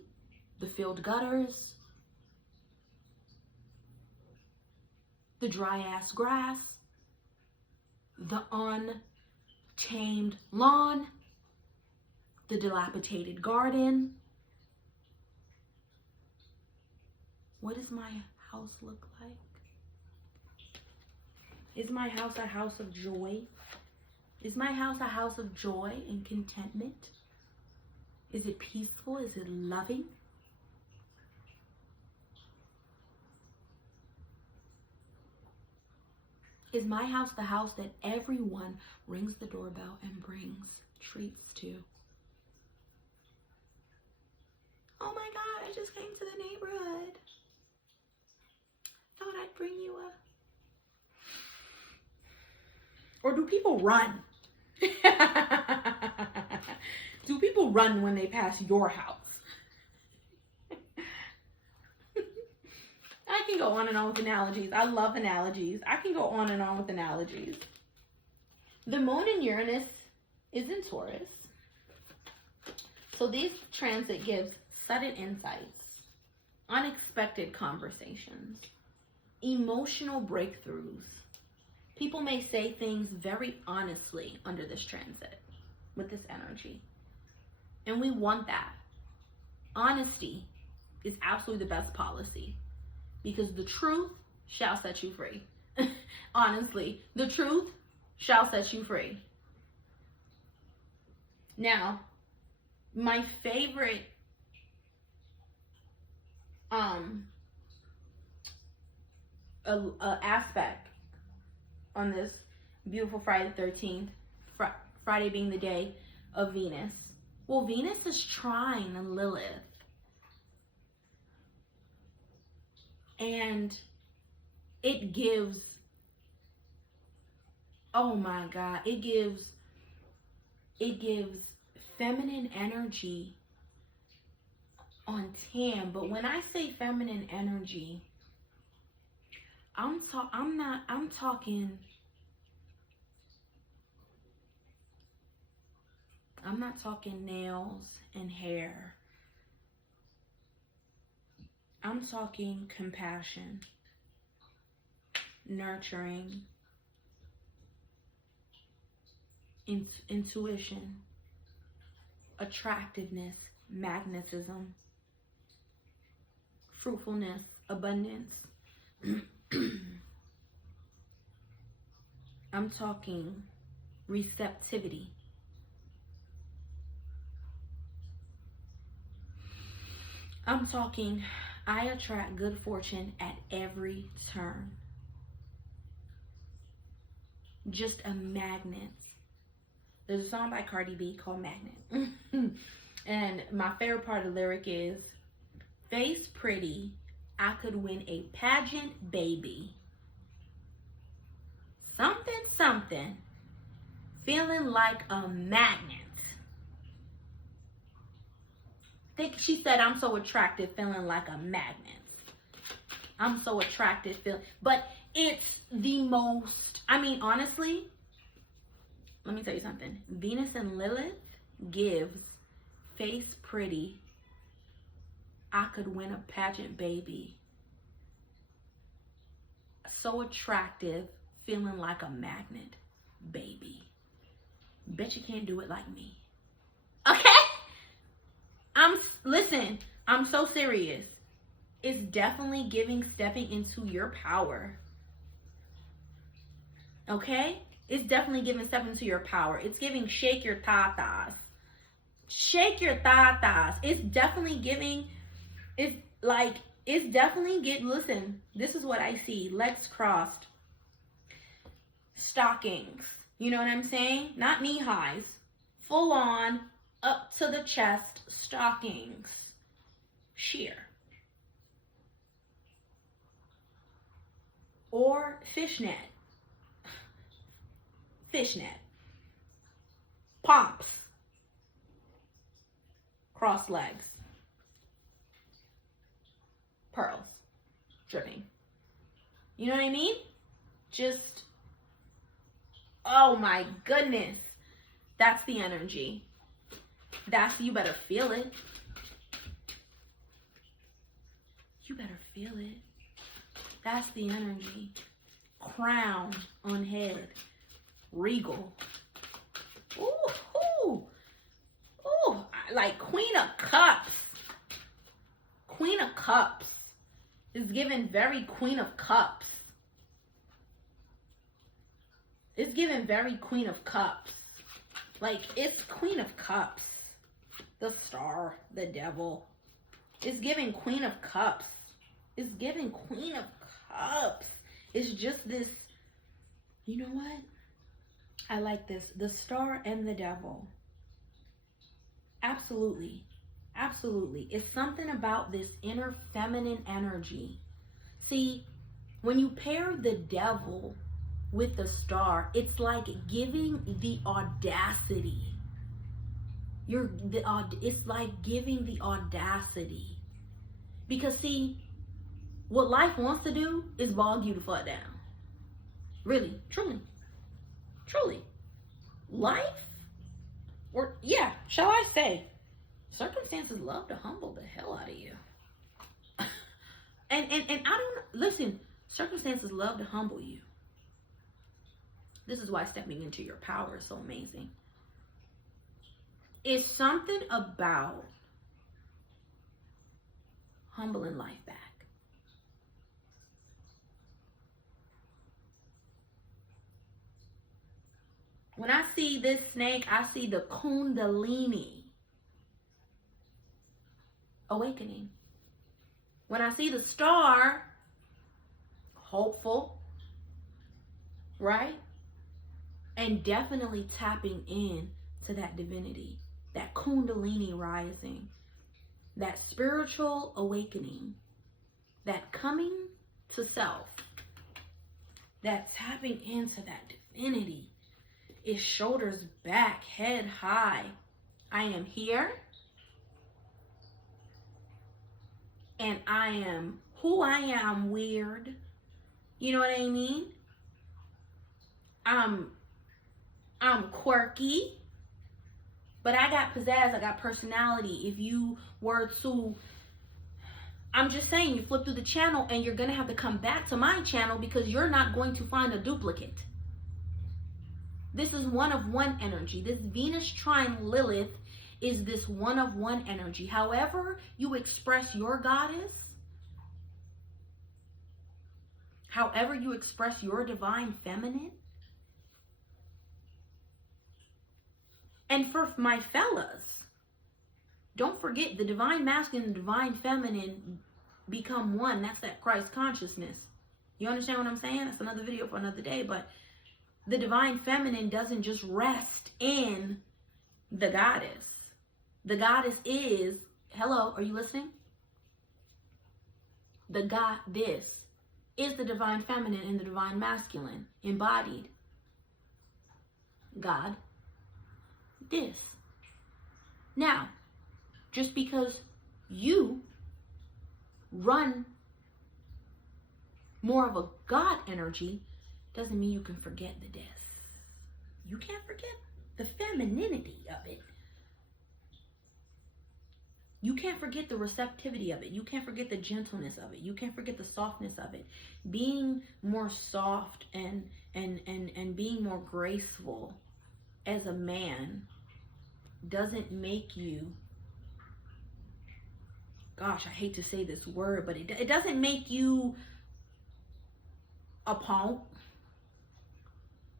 The filled gutters, the dry ass grass, the untamed lawn, the dilapidated garden. What does my house look like? Is my house a house of joy? Is my house a house of joy and contentment? Is it peaceful? Is it loving? Is my house the house that everyone rings the doorbell and brings treats to? Oh my God, I just came to the neighborhood. Thought I'd bring you a... Or do people run? Do people run when they pass your house? I can go on and on with analogies. I love analogies. I can go on and on with analogies. The moon in Uranus is in Taurus. So this transit gives sudden insights, unexpected conversations, emotional breakthroughs. People may say things very honestly under this transit with this energy. And we want that. Honesty is absolutely the best policy because the truth shall set you free. Honestly, the truth shall set you free. Now, my favorite aspect on this beautiful Friday the 13th, Friday being the day of Venus. Well, Venus is trine Lilith. And it gives, oh my God, it gives feminine energy on 10. But when I say feminine energy, I'm not talking nails and hair. I'm talking compassion, nurturing, intuition, attractiveness, magnetism, fruitfulness, abundance. I'm talking receptivity. I'm talking, I attract good fortune at every turn. Just a magnet. There's a song by Cardi B called Magnet. And my favorite part of the lyric is, face pretty, I could win a pageant baby. Something, something, feeling like a magnet. Think she said, I'm so attractive, feeling like a magnet. I'm so attractive, but it's the most, I mean, honestly, let me tell you something. Venus and Lilith gives face pretty, I could win a pageant baby. So attractive, feeling like a magnet baby. Bet you can't do it like me. Okay? Listen, I'm so serious. It's definitely giving stepping into your power. Okay? It's definitely giving stepping into your power. It's giving shake your tatas. Shake your tatas. It's definitely giving, listen, this is what I see. Legs crossed. Stockings. You know what I'm saying? Not knee highs. Full on, up to the chest, stockings. Sheer. Or fishnet. Fishnet. Pumps. Cross legs. Pearls. Dripping. You know what I mean? Just, oh my goodness. That's the energy. You better feel it. You better feel it. That's the energy. Crown on head. Regal. Ooh, ooh, ooh. Like Queen of Cups. Queen of Cups is given very Queen of Cups. It's given very Queen of Cups. Like, it's Queen of Cups. The Star, the Devil. It's giving Queen of Cups. It's giving Queen of Cups. It's just this You know what? I like this. The star and the devil. Absolutely. Absolutely. It's something about this inner feminine energy. See, when you pair the devil with the star, it's like giving the audacity. It's like giving the audacity. Because see, what life wants to do is bog you the fuck down. Really, truly, truly. Life, or yeah, shall I say, circumstances love to humble the hell out of you. and I don't listen, circumstances love to humble you. This is why stepping into your power is so amazing. It's something about humbling life back. When I see this snake, I see the Kundalini awakening. When I see the star, hopeful, right? And definitely tapping in to that divinity, that Kundalini rising, that spiritual awakening, that coming to self, that tapping into that divinity. Is shoulders back, head high. I am here. And I am who I am, weird. You know what I mean? I'm quirky. But I got pizzazz, I got personality. If you were to, I'm just saying, you flip through the channel and you're going to have to come back to my channel because you're not going to find a duplicate. This is one of one energy. This Venus trine Lilith is this one of one energy. However you express your goddess, however you express your divine feminine, and for my fellas, don't forget the divine masculine and divine feminine become one. That's that Christ consciousness. You understand what I'm saying? That's another video for another day, but the divine feminine doesn't just rest in the goddess. The goddess is, hello, are you listening? The goddess is the divine feminine and the divine masculine embodied. God, this. Now, just because you run more of a God energy doesn't mean you can forget the death. You can't forget the femininity of it. You can't forget the receptivity of it. You can't forget the gentleness of it. You can't forget the softness of it. Being more soft and being more graceful as a man doesn't make you, gosh, I hate to say this word, but it doesn't make you a punk.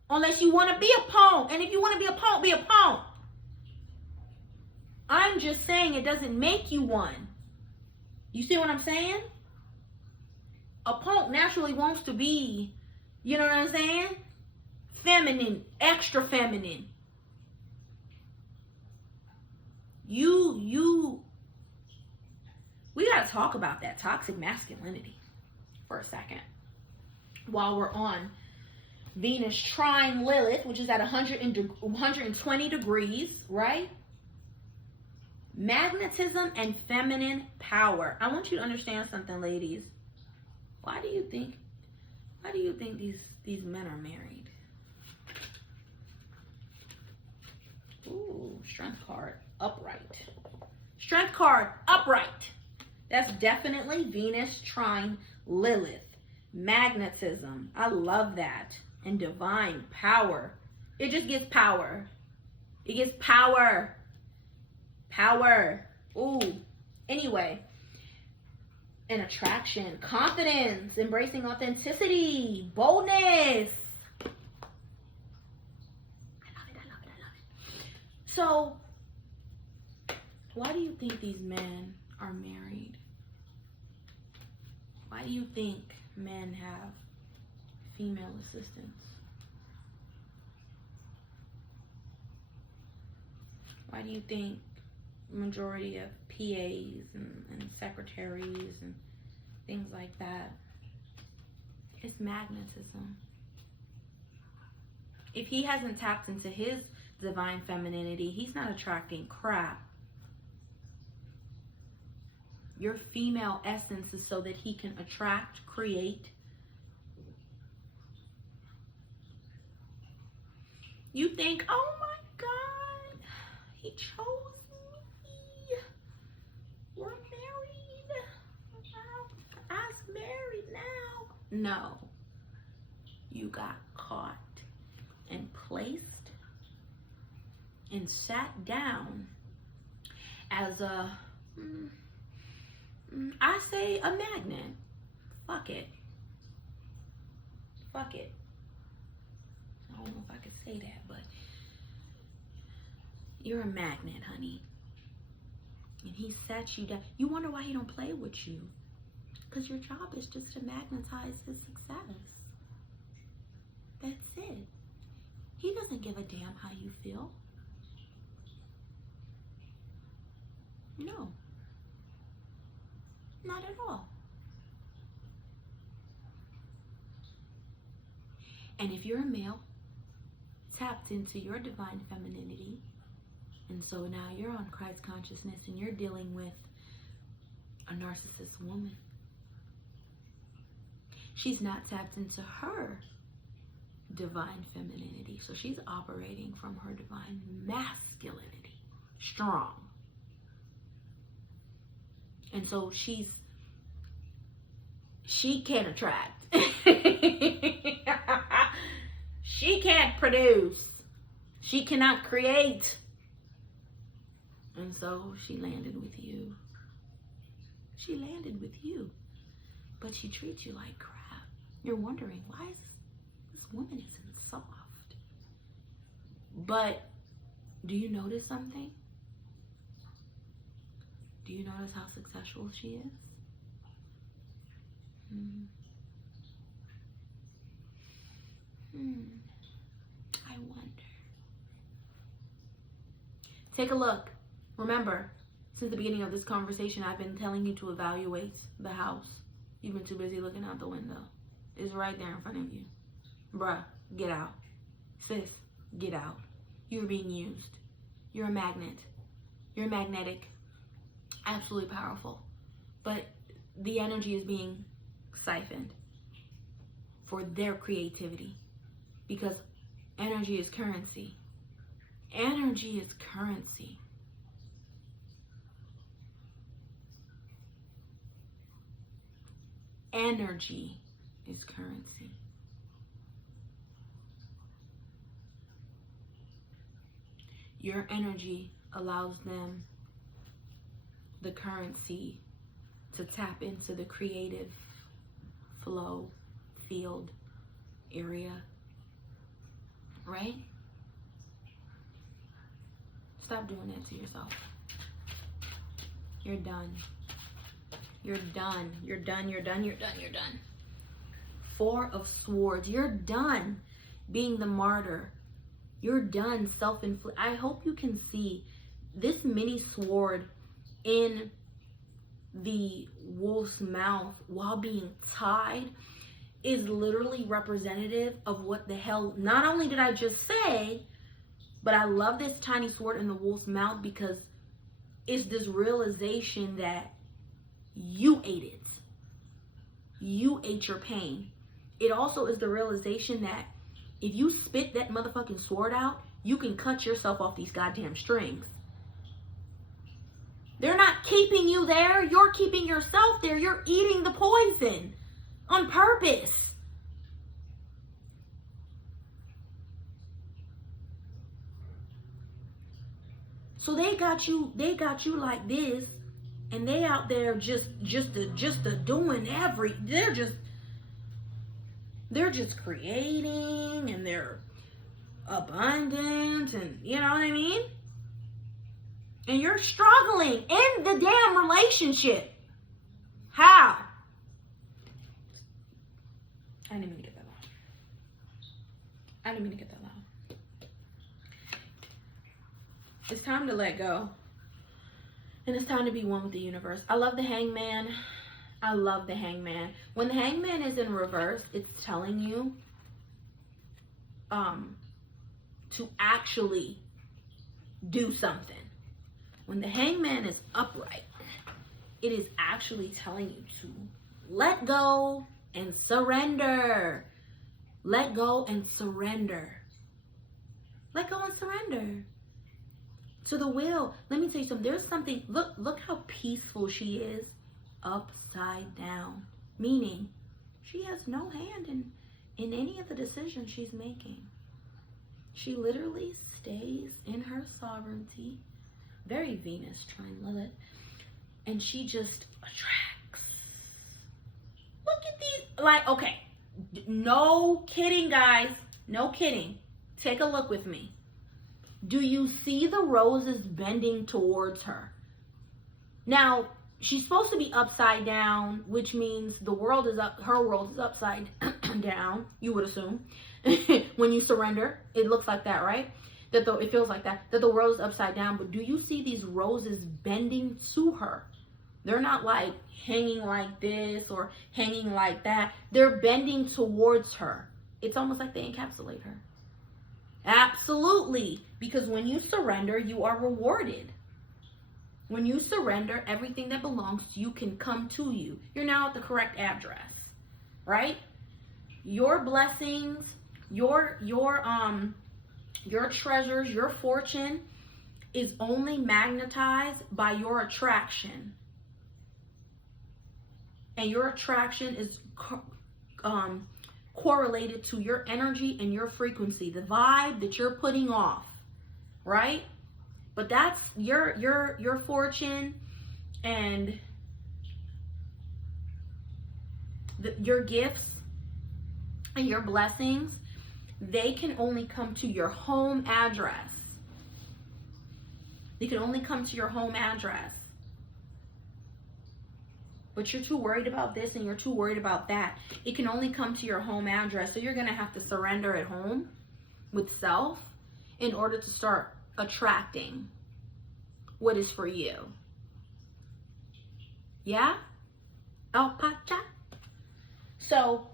Unless you want to be a punk. And if you want to be a punk, be a punk. I'm just saying it doesn't make you one. You see what I'm saying? A punk naturally wants to be, you know what I'm saying? Feminine, extra feminine. We got to talk about that toxic masculinity for a second. While we're on Venus trine Lilith, which is at 120 degrees, right? Magnetism and feminine power. I want you to understand something, ladies. Why do you think these men are married? Ooh, strength card, upright. Strength card, upright. That's definitely Venus trine Lilith. Magnetism. I love that. And divine power. It just gets power. It gets power. Power. Ooh. Anyway. And attraction. Confidence. Embracing authenticity. Boldness. I love it. I love it. I love it. So, why do you think these men are married? Why do you think men have female assistants? Why do you think majority of PAs and secretaries and things like that? It's magnetism. If he hasn't tapped into his divine femininity, he's not attracting crap. Your female essence is so that he can attract, create. You think, oh my God, he chose me. We're married. I'm married now. No. You got caught and placed and sat down as a, I say a magnet. Fuck it. Fuck it. I don't know if I could say that, but you're a magnet, honey. And he sat you down. You wonder why he don't play with you. Because your job is just to magnetize his success. That's it. He doesn't give a damn how you feel. No. Not at all. And if you're a male, tapped into your divine femininity, and so now you're on Christ consciousness and you're dealing with a narcissist woman. She's not tapped into her divine femininity. So she's operating from her divine masculinity. Strong. And so she can't attract. She can't produce. She cannot create. And so she landed with you. She landed with you. But she treats you like crap. You're wondering, why is this woman isn't soft? But do you notice something? Do you notice how successful she is? I wonder. Take a look. Remember, since the beginning of this conversation, I've been telling you to evaluate the house. You've been too busy looking out the window. It's right there in front of you. Bruh, get out. Sis, get out. You're being used. You're a magnet. You're magnetic. Absolutely powerful. But the energy is being siphoned for their creativity. Because energy is currency. Energy is currency. Energy is currency. Your energy allows them the currency to tap into the creative flow, field, area, right? Stop doing that to yourself. You're done. You're done. You're done. You're done. You're done. You're done. Four of Swords. You're done being the martyr. You're done self-inflict. I hope you can see this mini sword in the wolf's mouth while being tied is literally representative of what the hell not only did I just say, but I love this tiny sword in the wolf's mouth because it's this realization that you ate it. You ate your pain. It also is the realization that if you spit that motherfucking sword out, you can cut yourself off these goddamn strings. They're not keeping you there. You're keeping yourself there. You're eating the poison on purpose. So they got you like this, and they out there just doing they're just creating, and they're abundant, and you know what I mean? And you're struggling in the damn relationship. How? I didn't mean to get that loud. I didn't mean to get that loud. It's time to let go. And it's time to be one with the universe. I love the Hangman. I love the Hangman. When the Hangman is in reverse, it's telling you to actually do something. When the Hangman is upright, it is actually telling you to let go and surrender. Let go and surrender. Let go and surrender to the will. Let me tell you something. There's something. Look how peaceful she is upside down. Meaning, she has no hand in any of the decisions she's making. She literally stays in her sovereignty. Very Venus trine Lilith. And she just attracts. Look at these. Like, okay. No kidding, guys. No kidding. Take a look with me. Do you see the roses bending towards her? Now, she's supposed to be upside down, which means the world is up. Her world is upside down, you would assume. When you surrender, it looks like that, right? It feels like that the world is upside down. But do you see these roses bending to her? They're not like hanging like this or hanging like that. They're bending towards her. It's almost like they encapsulate her. Absolutely. Because when you surrender, you are rewarded. When you surrender, everything that belongs to you can come to you. You're now at the correct address, right? Your blessings, your treasures, your fortune is only magnetized by your attraction. And your attraction is correlated to your energy and your frequency, the vibe that you're putting off, right? But that's your fortune and your gifts and your blessings. They can only come to your home address. They can only come to your home address. But you're too worried about this and you're too worried about that. It can only come to your home address. So you're going to have to surrender at home with self in order to start attracting what is for you. Yeah? Alpaca? So,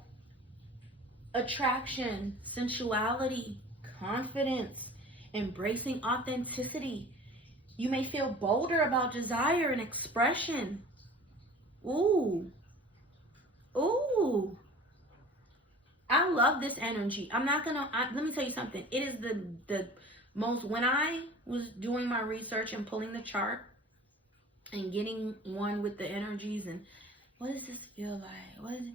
attraction, sensuality, confidence, embracing authenticity. You may feel bolder about desire and expression. Ooh. Ooh. I love this energy. I'm not gonna, let me tell you something. It is the most, when I was doing my research and pulling the chart and getting one with the energies and what does this feel like? What is it?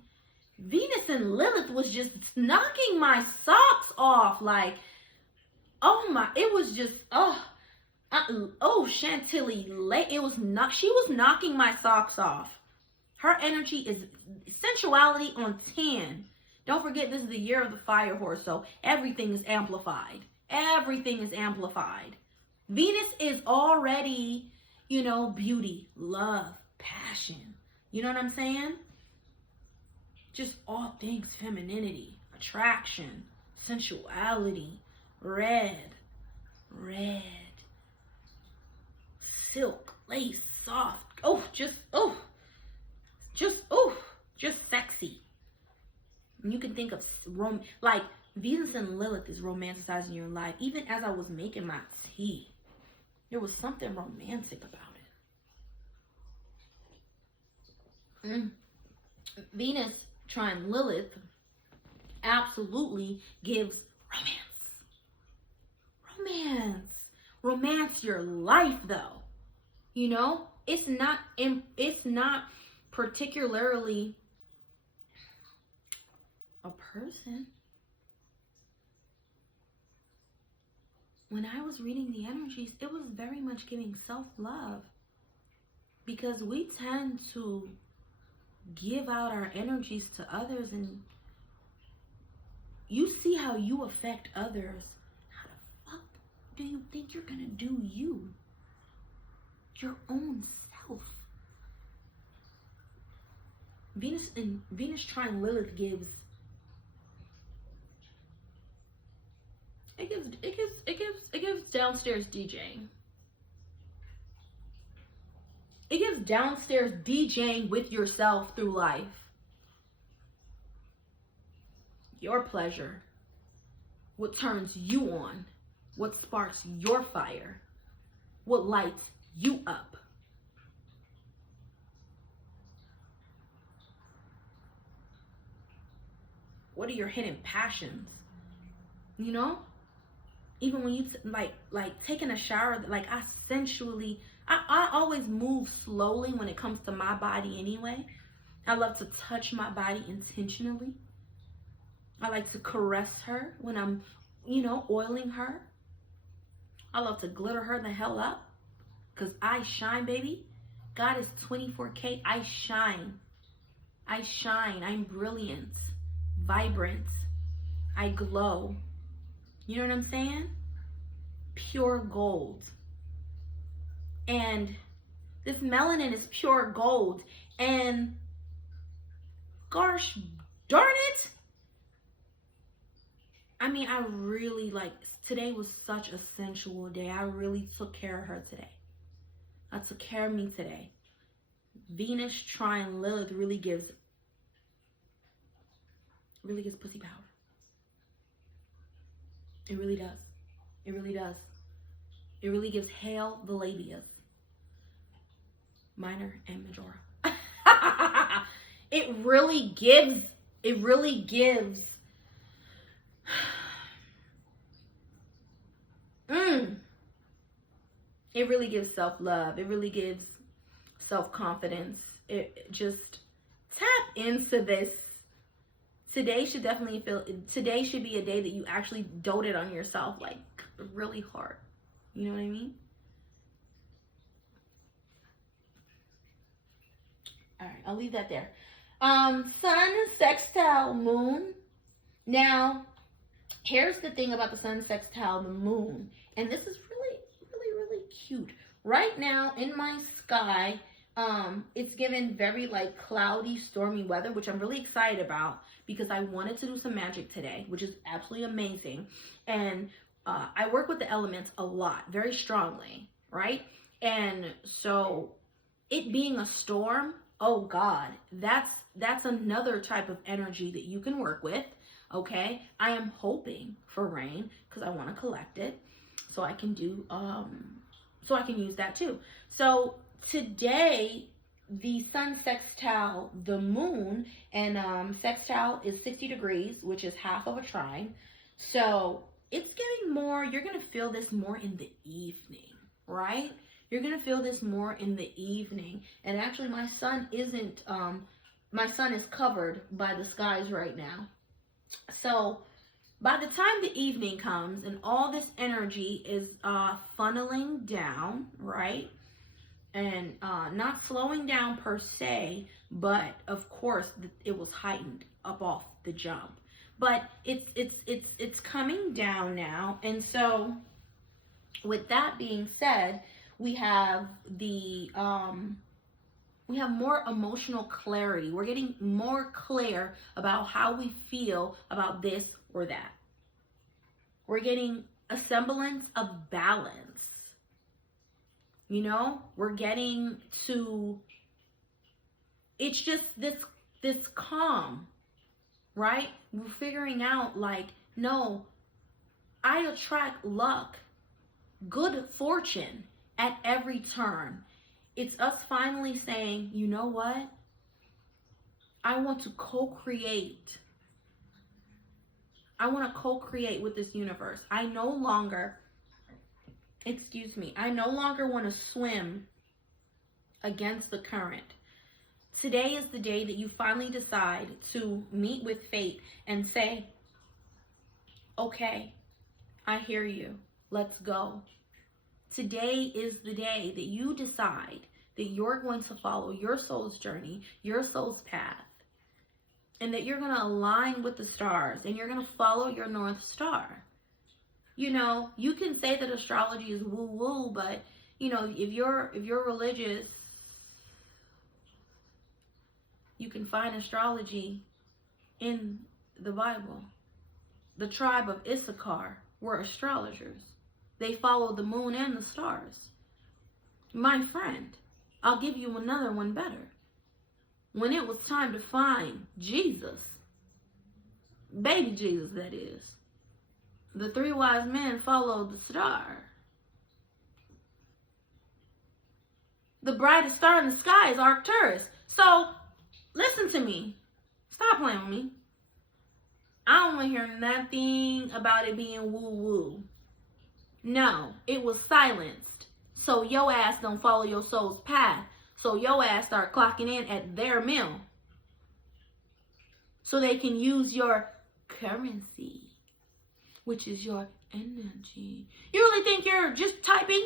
Venus and Lilith was just knocking my socks off. Like, oh my, it was just, Chantilly, it was not, she was knocking my socks off. Her energy is sensuality on 10. Don't forget, this is the year of the fire horse, so everything is amplified. Everything is amplified. Venus is already, beauty, love, passion. You know what I'm saying? Just all things femininity, attraction, sensuality, red, silk, lace, soft. Just sexy. You can think of like Venus and Lilith is romanticizing your life. Even as I was making my tea, there was something romantic about it. Venus trine Lilith absolutely gives romance your life, though. It's not particularly a person. When I was reading the energies, it was very much giving self-love, because we tend to give out our energies to others, and you see how you affect others. How the fuck do you think you're gonna do you? Your own self. Venus trine Lilith gives downstairs DJing. It gives downstairs DJing with yourself through life. Your pleasure. What turns you on. What sparks your fire. What lights you up. What are your hidden passions? You know? Even when you like taking a shower, like I sensually, I always move slowly when it comes to my body anyway. I love to touch my body intentionally. I like to caress her when I'm, oiling her. I love to glitter her the hell up because I shine, baby. God is 24K. I shine. I shine. I'm brilliant, vibrant. I glow. You know what I'm saying? Pure gold. And this melanin is pure gold. And gosh darn it. I mean, I really today was such a sensual day. I really took care of her today. I took care of me today. Venus trine Lilith really gives pussy power. It really does. It really does. It really gives hail the labias. Minor and majora. It really gives it really gives self-love. It really gives self-confidence. It just tap into this. Today should be a day that you actually doted on yourself like really hard. You know what I mean? All right, I'll leave that there. Sun sextile moon. Now, here's the thing about the sun sextile the moon, and this is really, really, really cute. Right now in my sky, it's given very cloudy, stormy weather, which I'm really excited about because I wanted to do some magic today, which is absolutely amazing. And I work with the elements a lot, very strongly, right? And so it being a storm, oh God, that's another type of energy that you can work with, okay? I am hoping for rain because I want to collect it so I can do, so I can use that too. So today, the sun sextile the moon, and sextile is 60 degrees, which is half of a trine. So it's getting more, you're going to feel this more in the evening, right? You're going to feel this more in the evening. And actually my sun isn't, my sun is covered by the skies right now. So by the time the evening comes and all this energy is funneling down, right? And not slowing down per se, but of course it was heightened up off the jump. But it's coming down now. And so with that being said, we have we have more emotional clarity. We're getting more clear about how we feel about this or that. We're getting a semblance of balance. You know, we're getting to, it's just this calm, right? We're figuring out no, I attract luck, good fortune at every turn. It's us finally saying, you know what? I want to co-create. I want to co-create with this universe. I no longer want to swim against the current. Today is the day that you finally decide to meet with fate and say, okay, I hear you. Let's go. Today is the day that you decide that you're going to follow your soul's journey, your soul's path, and that you're going to align with the stars and you're going to follow your North Star. You know, you can say that astrology is woo-woo, but, you know, if you're religious, you can find astrology in the Bible. The tribe of Issachar were astrologers. They followed the moon and the stars. My friend, I'll give you another one better. When it was time to find Jesus, baby Jesus that is, the 3 wise men followed the star. The brightest star in the sky is Arcturus. So, listen to me. Stop playing with me. I don't want to hear nothing about it being woo-woo. No, it was silenced. So your ass don't follow your soul's path. So your ass start clocking in at their mill. So they can use your currency, which is your energy. You really think you're just typing?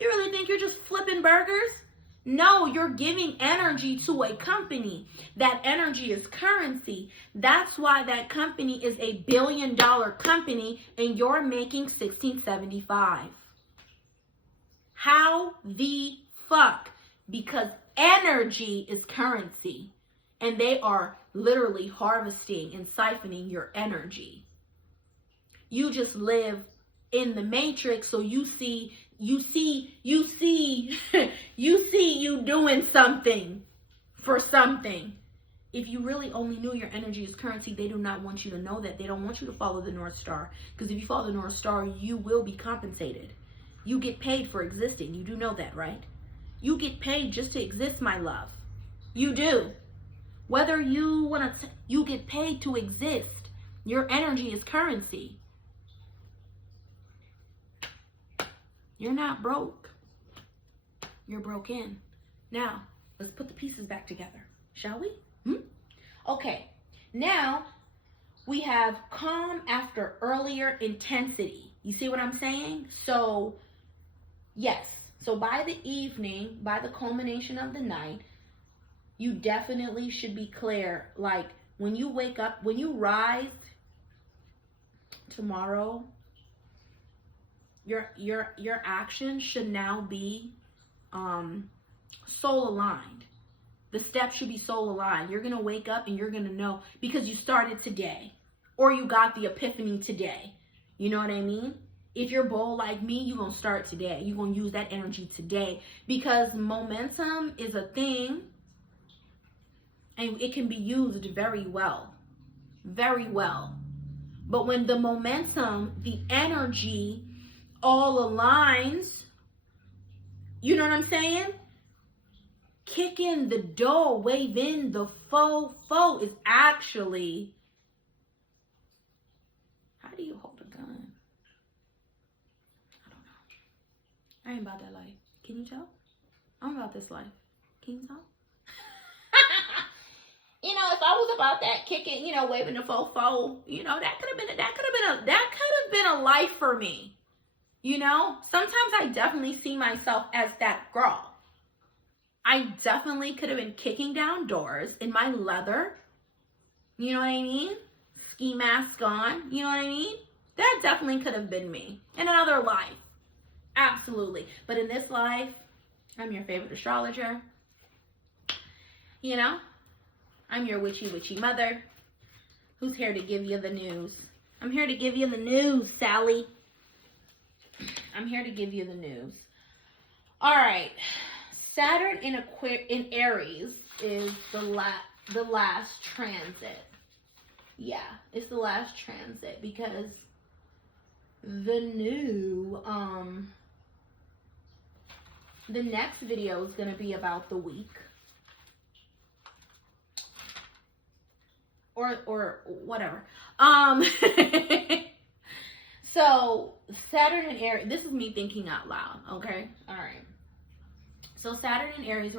You really think you're just flipping burgers? No, you're giving energy to a company. That energy is currency. That's why that company is a $1 billion company and you're making $16.75. How the fuck? Because energy is currency. And they are literally harvesting and siphoning your energy. You just live in the matrix, so you see you doing something for something. If you really only knew your energy is currency, they do not want you to know that. They don't want you to follow the North Star. Because if you follow the North Star, you will be compensated. You get paid for existing. You do know that, right? You get paid just to exist, my love. You do. Whether you want to, you get paid to exist. Your energy is currency. You're not broke. You're broken. Now, let's put the pieces back together, shall we? Okay, now we have calm after earlier intensity. You see what I'm saying? So, yes. So by the evening, by the culmination of the night, you definitely should be clear. Like when you wake up, when you rise tomorrow, your actions should now be soul aligned. The steps should be soul aligned. You're going to wake up and you're going to know because you started today or you got the epiphany today. You know what I mean? If you're bold like me, you're going to start today. You're going to use that energy today because momentum is a thing and it can be used very well. Very well. But when the momentum, the energy all aligns, you know what I'm saying? Kick in the dough, wave in the foe. Foe is actually, how do you hold a gun? I don't know. I ain't about that life. Can you tell? I'm about this life. Can you tell? You know, if I was about that kicking, you know, waving the foe, you know, that could have been a life for me. You know, sometimes I definitely see myself as that girl. I definitely could have been kicking down doors in my leather. You know what I mean? Ski mask on. You know what I mean? That definitely could have been me in another life. Absolutely. But in this life, I'm your favorite astrologer. You know, I'm your witchy mother who's here to give you the news. I'm here to give you the news, Sally. I'm here to give you the news. All right. Saturn in Aries is the last transit. Yeah, it's the last transit because the next video is going to be about the week. Or whatever. So Saturn in Aries, this is me thinking out loud, okay? All right. So Saturn in Aries,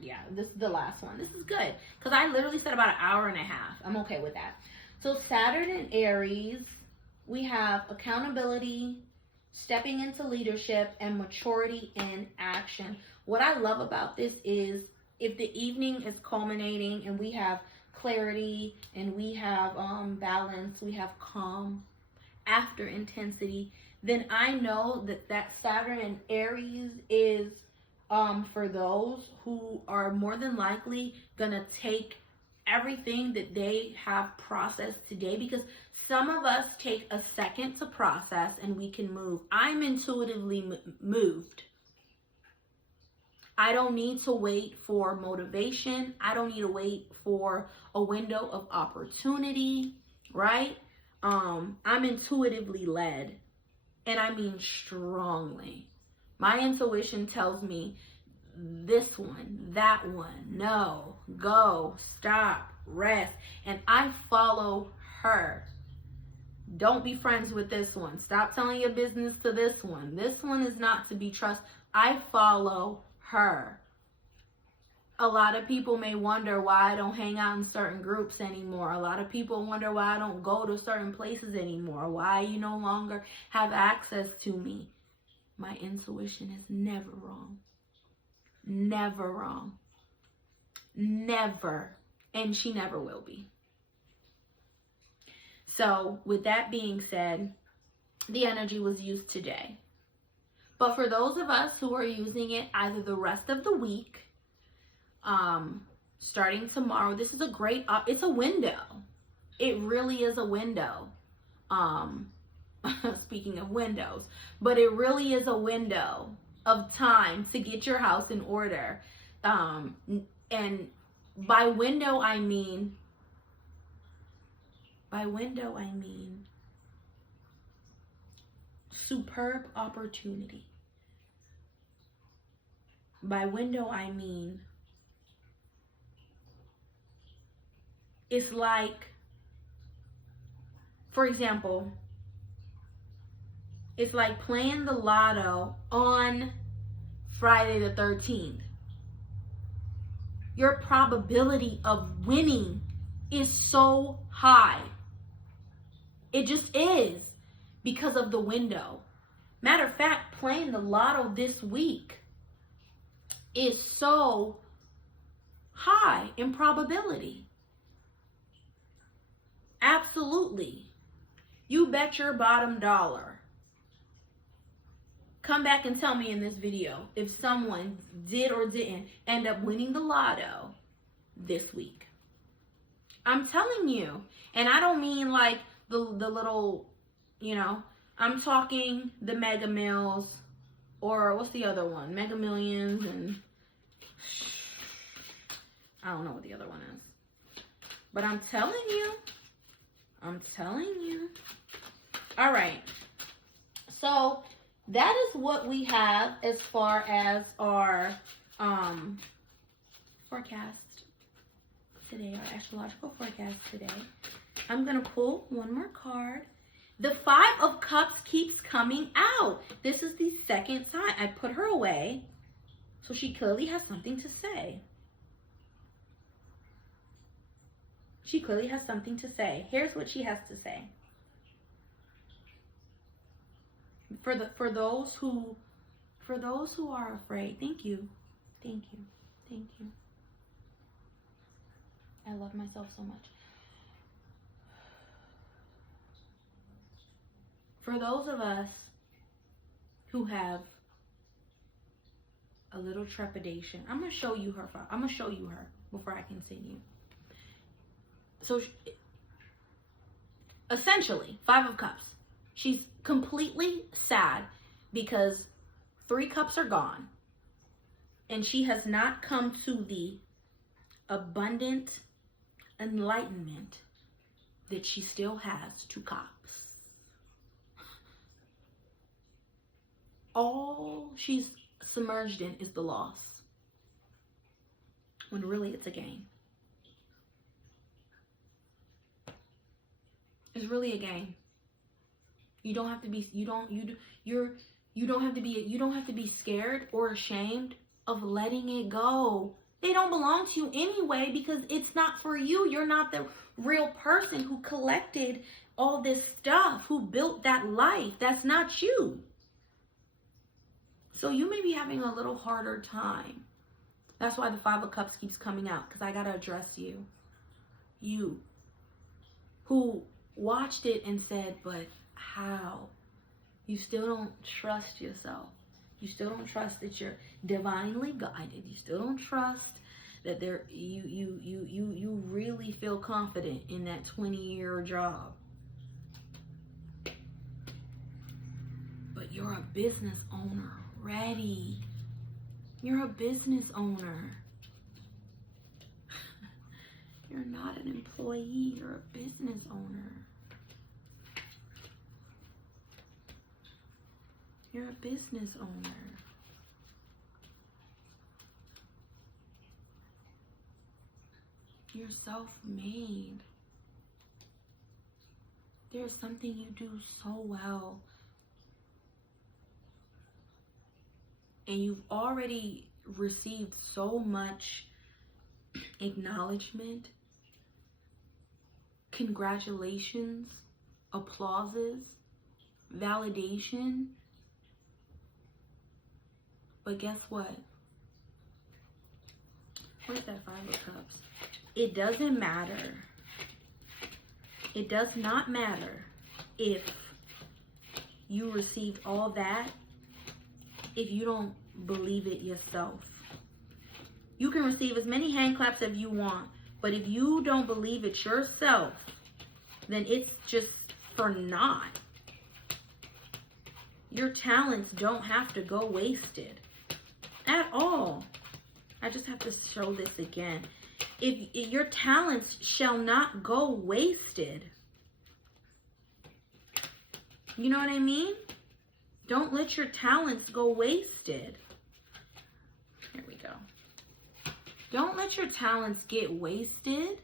yeah, this is the last one. This is good because I literally said about an hour and a half. I'm okay with that. So Saturn in Aries, we have accountability, stepping into leadership, and maturity in action. What I love about this is if the evening is culminating and we have clarity and we have balance, we have calm after intensity, then I know that Saturn in Aries is for those who are more than likely gonna take everything that they have processed today, because some of us take a second to process and we can move. I'm intuitively moved. I don't need to wait for motivation. I don't need to wait for a window of opportunity, right? I'm intuitively led, and I mean strongly. My intuition tells me this one, that one, no, go, stop, rest, and I follow her. Don't be friends with this one. Stop telling your business to this one. This one is not to be trusted. I follow her. A lot of people may wonder why I don't hang out in certain groups anymore. A lot of people wonder why I don't go to certain places anymore. Why you no longer have access to me. My intuition is never wrong. Never wrong. Never. And she never will be. So with that being said, the energy was used today. But for those of us who are using it either the rest of the week, starting tomorrow, this is a great, it's a window. It really is a window. Speaking of windows, but it really is a window of time to get your house in order. And by window, I mean superb opportunity. By window, I mean it's like, for example, it's like playing the lotto on Friday the 13th. Your probability of winning is so high. It just is because of the window. Matter of fact, playing the lotto this week is so high in probability. Absolutely. You bet your bottom dollar. Come back and tell me in this video if someone did or didn't end up winning the lotto this week. I'm telling you. And I don't mean like the little, I'm talking the Mega Mills, or what's the other one? Mega Millions, and I don't know what the other one is. But I'm telling you. All right. So that is what we have as far as our forecast today, our astrological forecast today. I'm going to pull one more card. The Five of Cups keeps coming out. This is the second time. I put her away, so she clearly has something to say. She clearly has something to say. Here's what she has to say. For those who are afraid, thank you. I love myself so much. For those of us who have a little trepidation, I'm gonna show you her. I'm gonna show you her before I continue. So, essentially, Five of Cups. She's completely sad because 3 cups are gone. And she has not come to the abundant enlightenment that she still has 2 cups. All she's submerged in is the loss, when really it's a gain. It's really a game. You don't have to be scared or ashamed of letting it go. They don't belong to you anyway because it's not for you. You're not the real person who collected all this stuff, who built that life. That's not you. So you may be having a little harder time. That's why the Five of Cups keeps coming out, because I got to address you. You who watched it and said, but how? You still don't trust yourself. You still don't trust that you're divinely guided. You still don't trust that you really feel confident in that 20-year job. But you're a business owner, ready. You're a business owner. You're not an employee. You're a business owner. You're a business owner. You're self-made. There's something you do so well. And you've already received so much acknowledgement, congratulations, applauses, validation. But guess what? Where's that Five of Cups? It doesn't matter. It does not matter if you received all that if you don't believe it yourself. You can receive as many hand claps as you want, but if you don't believe it yourself, then it's just for naught. Your talents don't have to go wasted at all. I just have to show this again. If your talents shall not go wasted. You know what I mean? Don't let your talents go wasted. Here we go. Don't let your talents get wasted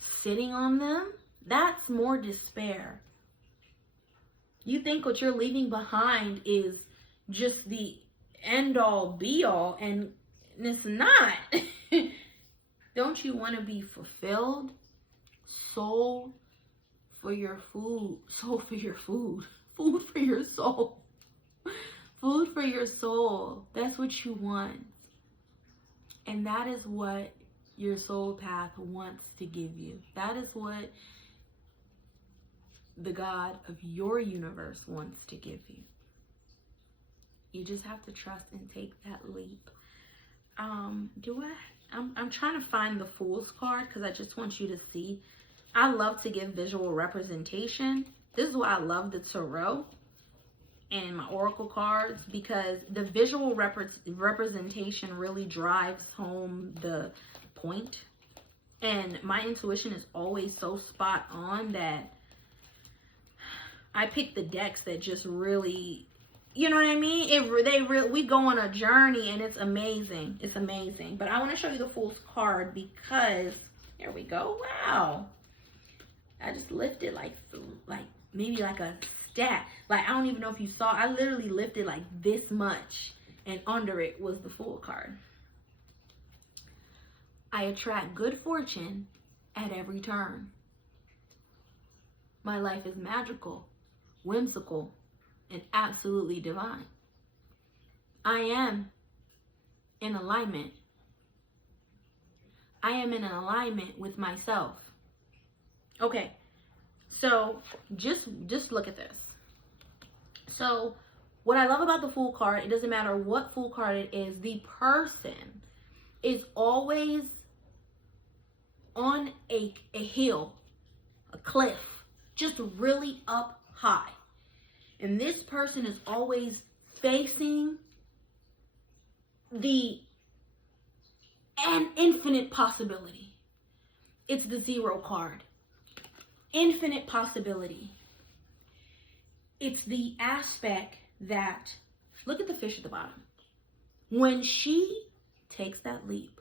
sitting on them. That's more despair. You think what you're leaving behind is just the end all be all, and it's not. Don't you want to be fulfilled? Soul for your food. Soul for your food. Food for your soul. Food for your soul. That's what you want. And that is what your soul path wants to give you. That is what the God of your universe wants to give you. You just have to trust and take that leap. I'm trying to find the Fool's card because I just want you to see. I love to give visual representation. This is why I love the tarot and my oracle cards, because the visual representation really drives home the point. And my intuition is always so spot on that I pick the decks that just really, you know what I mean? We go on a journey and it's amazing. It's amazing. But I want to show you the Fool's card because, here we go. Wow. I just lifted like maybe like a stat. Like, I don't even know if you saw. I literally lifted like this much, and under it was the Fool card. I attract good fortune at every turn. My life is magical, whimsical, and absolutely divine. I am in alignment. I am in an alignment with myself. Okay, so just look at this. So what I love about the Fool card, it doesn't matter what Fool card it is, the person is always on a hill, a cliff, just really up high. And this person is always facing an infinite possibility. It's the Zero card. Infinite possibility. It's the aspect that, look at the fish at the bottom. When she takes that leap,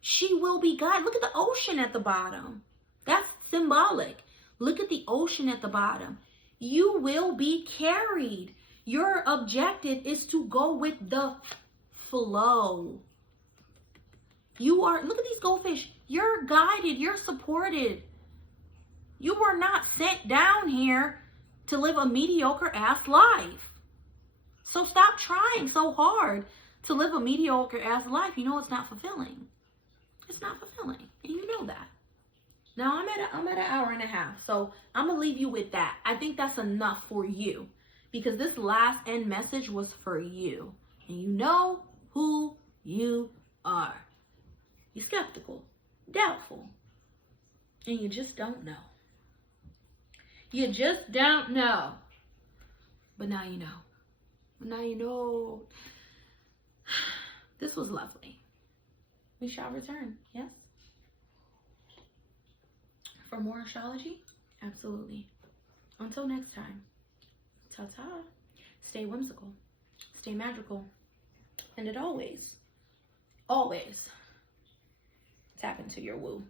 she will be guided. Look at the ocean at the bottom. That's symbolic. Look at the ocean at the bottom. You will be carried. Your objective is to go with the flow. You are, look at these goldfish. You're guided. You're supported. You were not sent down here to live a mediocre ass life. So stop trying so hard to live a mediocre ass life. You know it's not fulfilling. It's not fulfilling. And you know that. Now I'm at an hour and a half. So I'm going to leave you with that. I think that's enough for you. Because this last end message was for you. And you know who you are. You're skeptical, doubtful, and you just don't know. You just don't know. But now you know. Now you know. This was lovely. We shall return, yes? For more astrology? Absolutely. Until next time, ta-ta. Stay whimsical, stay magical, and it always tap into your woo.